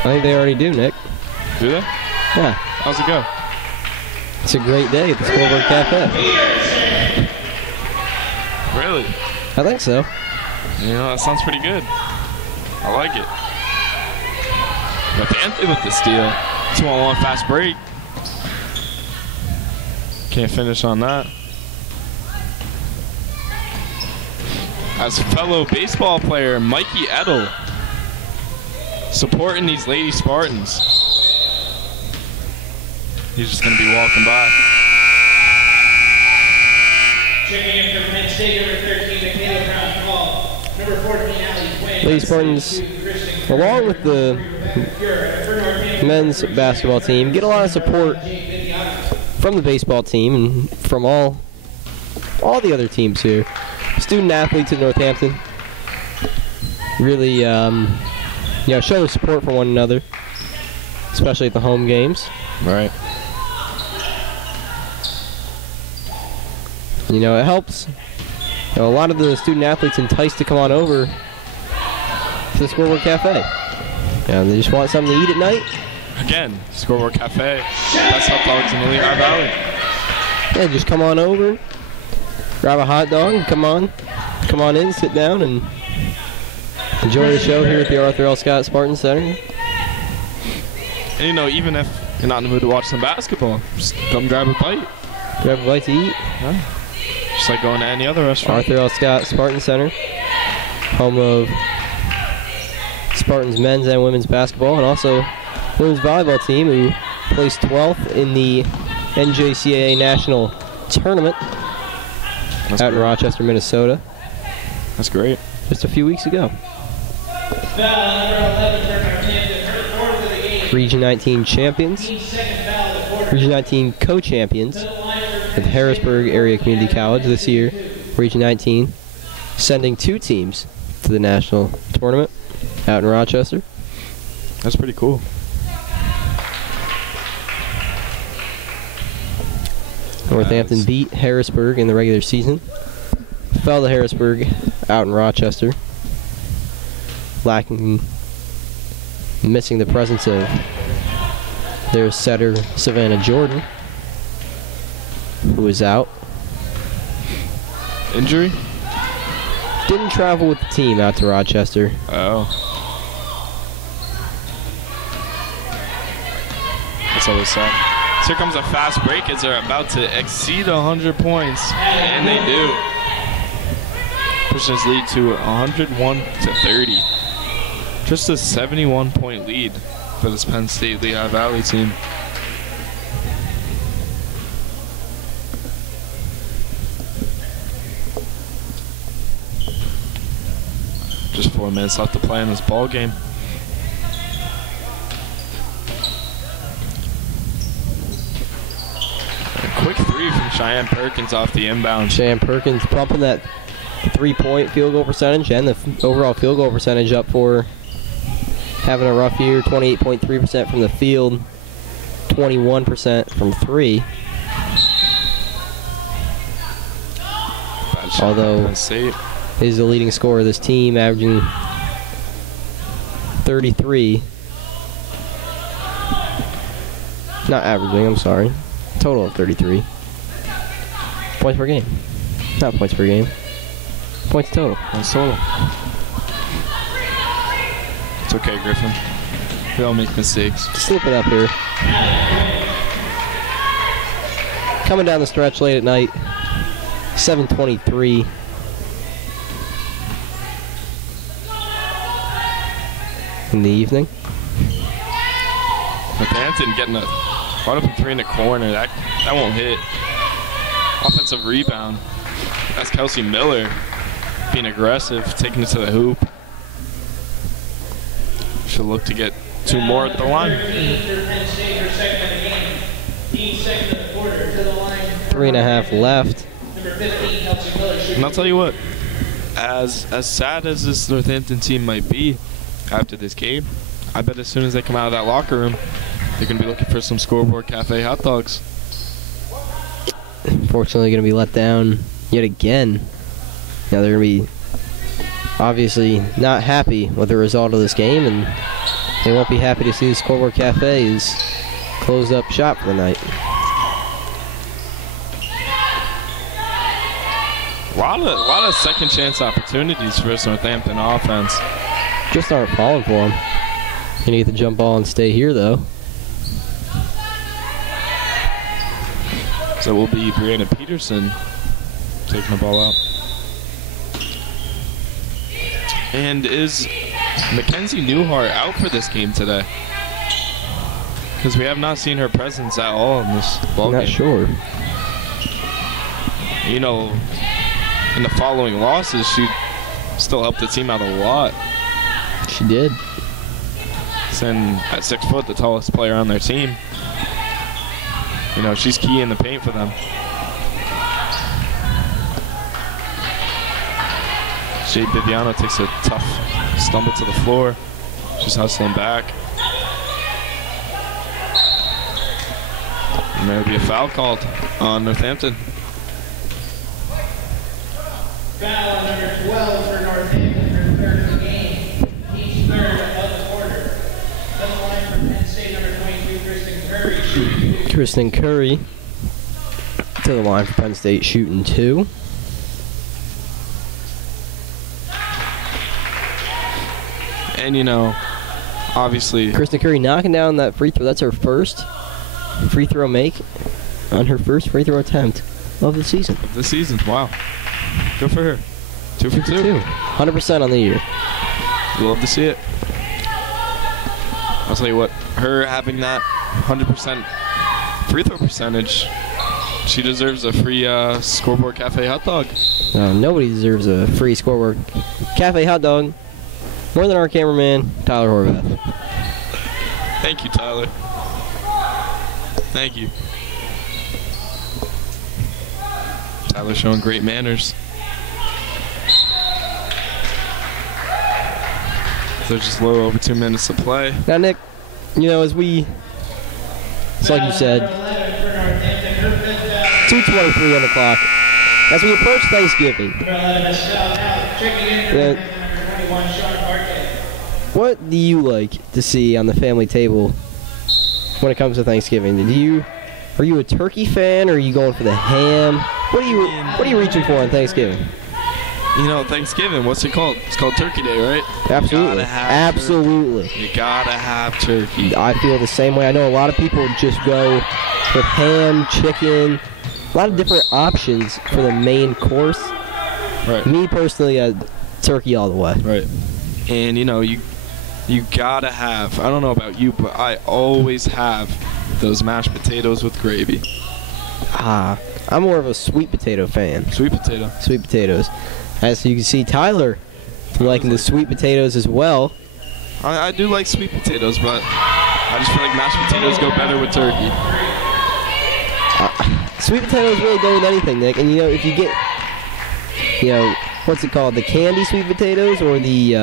I think they already do, Nick. Do they? Yeah. How's it go? It's a great day at the Scoreboard Cafe. Really? I think so. That sounds pretty good. I like it. But the anthem with the steal. 2-on-1 fast break. Can't finish on that. As fellow baseball player Mikey Edel supporting these Lady Spartans. He's just going to be walking by. Checking in for Penn State, number 13, Michaela Brown-Paul. Number 14, Allie Quinn. Lady Spartans, along with the men's basketball team, get a lot of support from the baseball team and from all the other teams here. Student athletes at Northampton really show their support for one another, especially at the home games. Right. It helps. A lot of the student athletes enticed to come on over to the Scoreboard Cafe. They just want something to eat at night. Again, Scoreboard Cafe, best hot dogs in the Lehigh Valley. Yeah, just come on over, grab a hot dog, and come on in, sit down, and enjoy the show here at the Arthur L. Scott Spartan Center. And even if you're not in the mood to watch some basketball, just come grab a bite. Grab a bite to eat. Yeah. Just like going to any other restaurant. Arthur L. Scott Spartan Center, home of Spartans men's and women's basketball, and also women's volleyball team who placed 12th in the NJCAA National Tournament out in Rochester, Minnesota. That's great. Just a few weeks ago. Region 19 champions. Region 19 co-champions at Harrisburg Area Community College this year. Region 19 sending 2 teams to the national tournament out in Rochester. That's pretty cool. Northampton beat Harrisburg in the regular season. Fell to Harrisburg out in Rochester. Missing the presence of their setter, Savannah Jordan, who is out. Injury? Didn't travel with the team out to Rochester. Oh. That's always sad. So here comes a fast break as they're about to exceed 100 points. And they do. Pushing his lead to 101-30. Just a 71-point lead for this Penn State Lehigh Valley team. Just 4 minutes left to play in this ball game. A quick 3 from Cheyenne Perkins off the inbound. Cheyenne Perkins pumping that 3-point field goal percentage and the overall field goal percentage up for having a rough year. 28.3% from the field, 21% from 3. Although he's the leading scorer of this team, averaging 33. Not averaging, I'm sorry. Total of 33. Points per game. Not points per game. Points total. Points total. It's okay, Griffin. We all make mistakes. Slip it up here. Coming down the stretch late at night. 7:23. In the evening. Northampton getting a wide open 3 in the corner. That won't hit. Offensive rebound. That's Kelsey Miller being aggressive, taking it to the hoop. Should look to get 2 more at the line. 3.5 left. And I'll tell you what, as sad as this Northampton team might be after this game, I bet as soon as they come out of that locker room, they're going to be looking for some Scoreboard Cafe hot dogs. Unfortunately, going to be let down yet again. Now they're going to be obviously not happy with the result of this game, and they won't be happy to see the Scoreboard Cafe is closed up shop for the night. A lot of second chance opportunities for this Northampton offense. Just aren't falling for them. You need to jump ball and stay here, though. So it will be Brianna Peterson taking the ball out. And is Mackenzie Newhart out for this game today? Because we have not seen her presence at all in this ball game. Not sure. You know, in the following losses, she still helped the team out a lot. She did. And at 6 foot, the tallest player on their team. You know, she's key in the paint for them. Jade Bibiano takes a tough stumble to the floor. She's hustling back. And there'll be a foul called on Northampton. Foul on number 12 for Northampton for the third of the game. Each third of the quarter. On the line for Penn State, number 22, Kristen Curry. Kristen Curry to the line for Penn State, shooting 2. And, you know, obviously, Kristen Curry knocking down that free throw. That's her first free throw make on her first free throw attempt of the season. Wow. Good for her. 2 for 2. 100% on the year. Love to see it. I'll tell you what, her having that 100% free throw percentage, she deserves a free Scoreboard Cafe hot dog. Nobody deserves a free Scoreboard Cafe hot dog more than our cameraman, Tyler Horvath. Thank you, Tyler. Thank you. Tyler showing great manners. There's just a little over 2 minutes to play. Now, Nick, it's like you said, 2:23 on the clock. As we approach Thanksgiving, what do you like to see on the family table when it comes to Thanksgiving? Are you a turkey fan, or are you going for the ham? What are you reaching for on Thanksgiving? Thanksgiving, what's it called? It's called Turkey Day, right? Absolutely. Absolutely. You gotta have turkey. I feel the same way. I know a lot of people just go with ham, chicken, a lot of different options for the main course. Right. Me personally, turkey all the way. Right. And you gotta have, I don't know about you, but I always have those mashed potatoes with gravy. I'm more of a sweet potato fan. Sweet potato. Sweet potatoes. As you can see, Tyler liking the sweet potatoes as well. I do like sweet potatoes, but I just feel like mashed potatoes go better with turkey. Sweet potatoes really go with anything, Nick. And if you get, what's it called, the candy sweet potatoes or the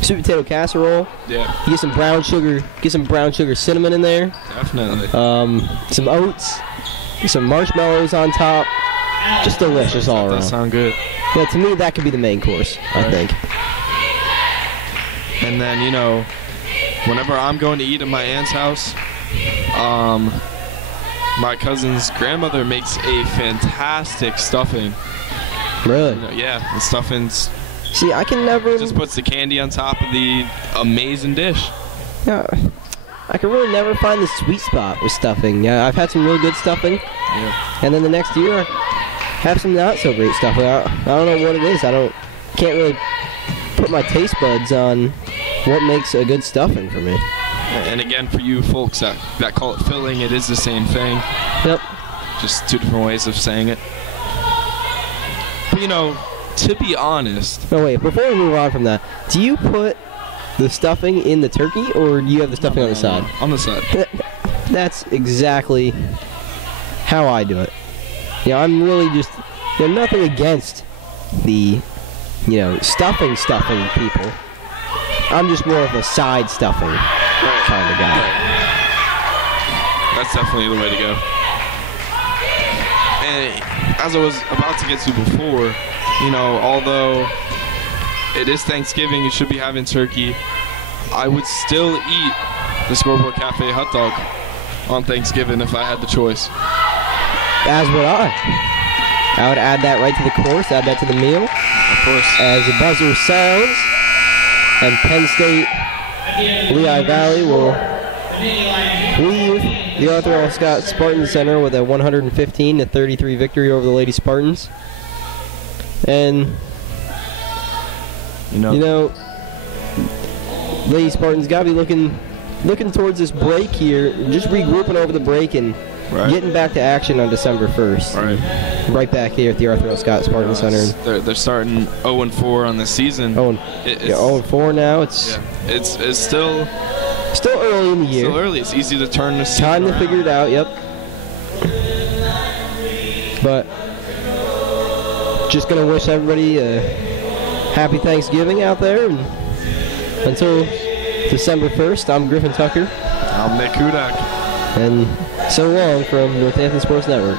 sweet potato casserole. Yeah. You get some brown sugar, cinnamon in there. Definitely. Some oats, some marshmallows on top. Just delicious all around. That sound good. Yeah, to me that could be the main course, I think. And then whenever I'm going to eat at my aunt's house, my cousin's grandmother makes a fantastic stuffing. Really? Yeah, the stuffing's. See, I can never. Just puts the candy on top of the amazing dish. Yeah, I can really never find the sweet spot with stuffing. Yeah, I've had some real good stuffing. Yeah. And then the next year, I have some not so great stuffing. I don't know what it is. Can't really put my taste buds on what makes a good stuffing for me. And again, for you folks that call it filling, it is the same thing. Yep. Just two different ways of saying it. But to be honest. No, wait, before we move on from that, do you put the stuffing in the turkey, or do you have the stuffing on the side? On the side. That's exactly how I do it. I'm really just, nothing against the, stuffing people. I'm just more of a side stuffing kind of guy. That's definitely the way to go. And as I was about to get to before, although it is Thanksgiving, you should be having turkey, I would still eat the Scoreboard Cafe hot dog on Thanksgiving if I had the choice. As would I. I would add that right to the course, add that to the meal. Of course. As the buzzer sounds, and Penn State Lehigh Valley will leave the Arthur L. Scott Spartan Center with a 115-33 victory over the Lady Spartans. And Lady Spartans got to be looking towards this break here, just regrouping over the break and getting back to action on December 1st. Right back here at the Arthur L. Scott Spartan Center. They're starting 0-4 on the season. 0-4 now. It's still early in the year. Still early. It's easy to turn the season Time to around. figure it out. Yep. But just gonna wish everybody a happy Thanksgiving out there, and until December 1st, I'm Griffin Tucker. I'm Nick Hudak. And so long from Northampton Sports Network.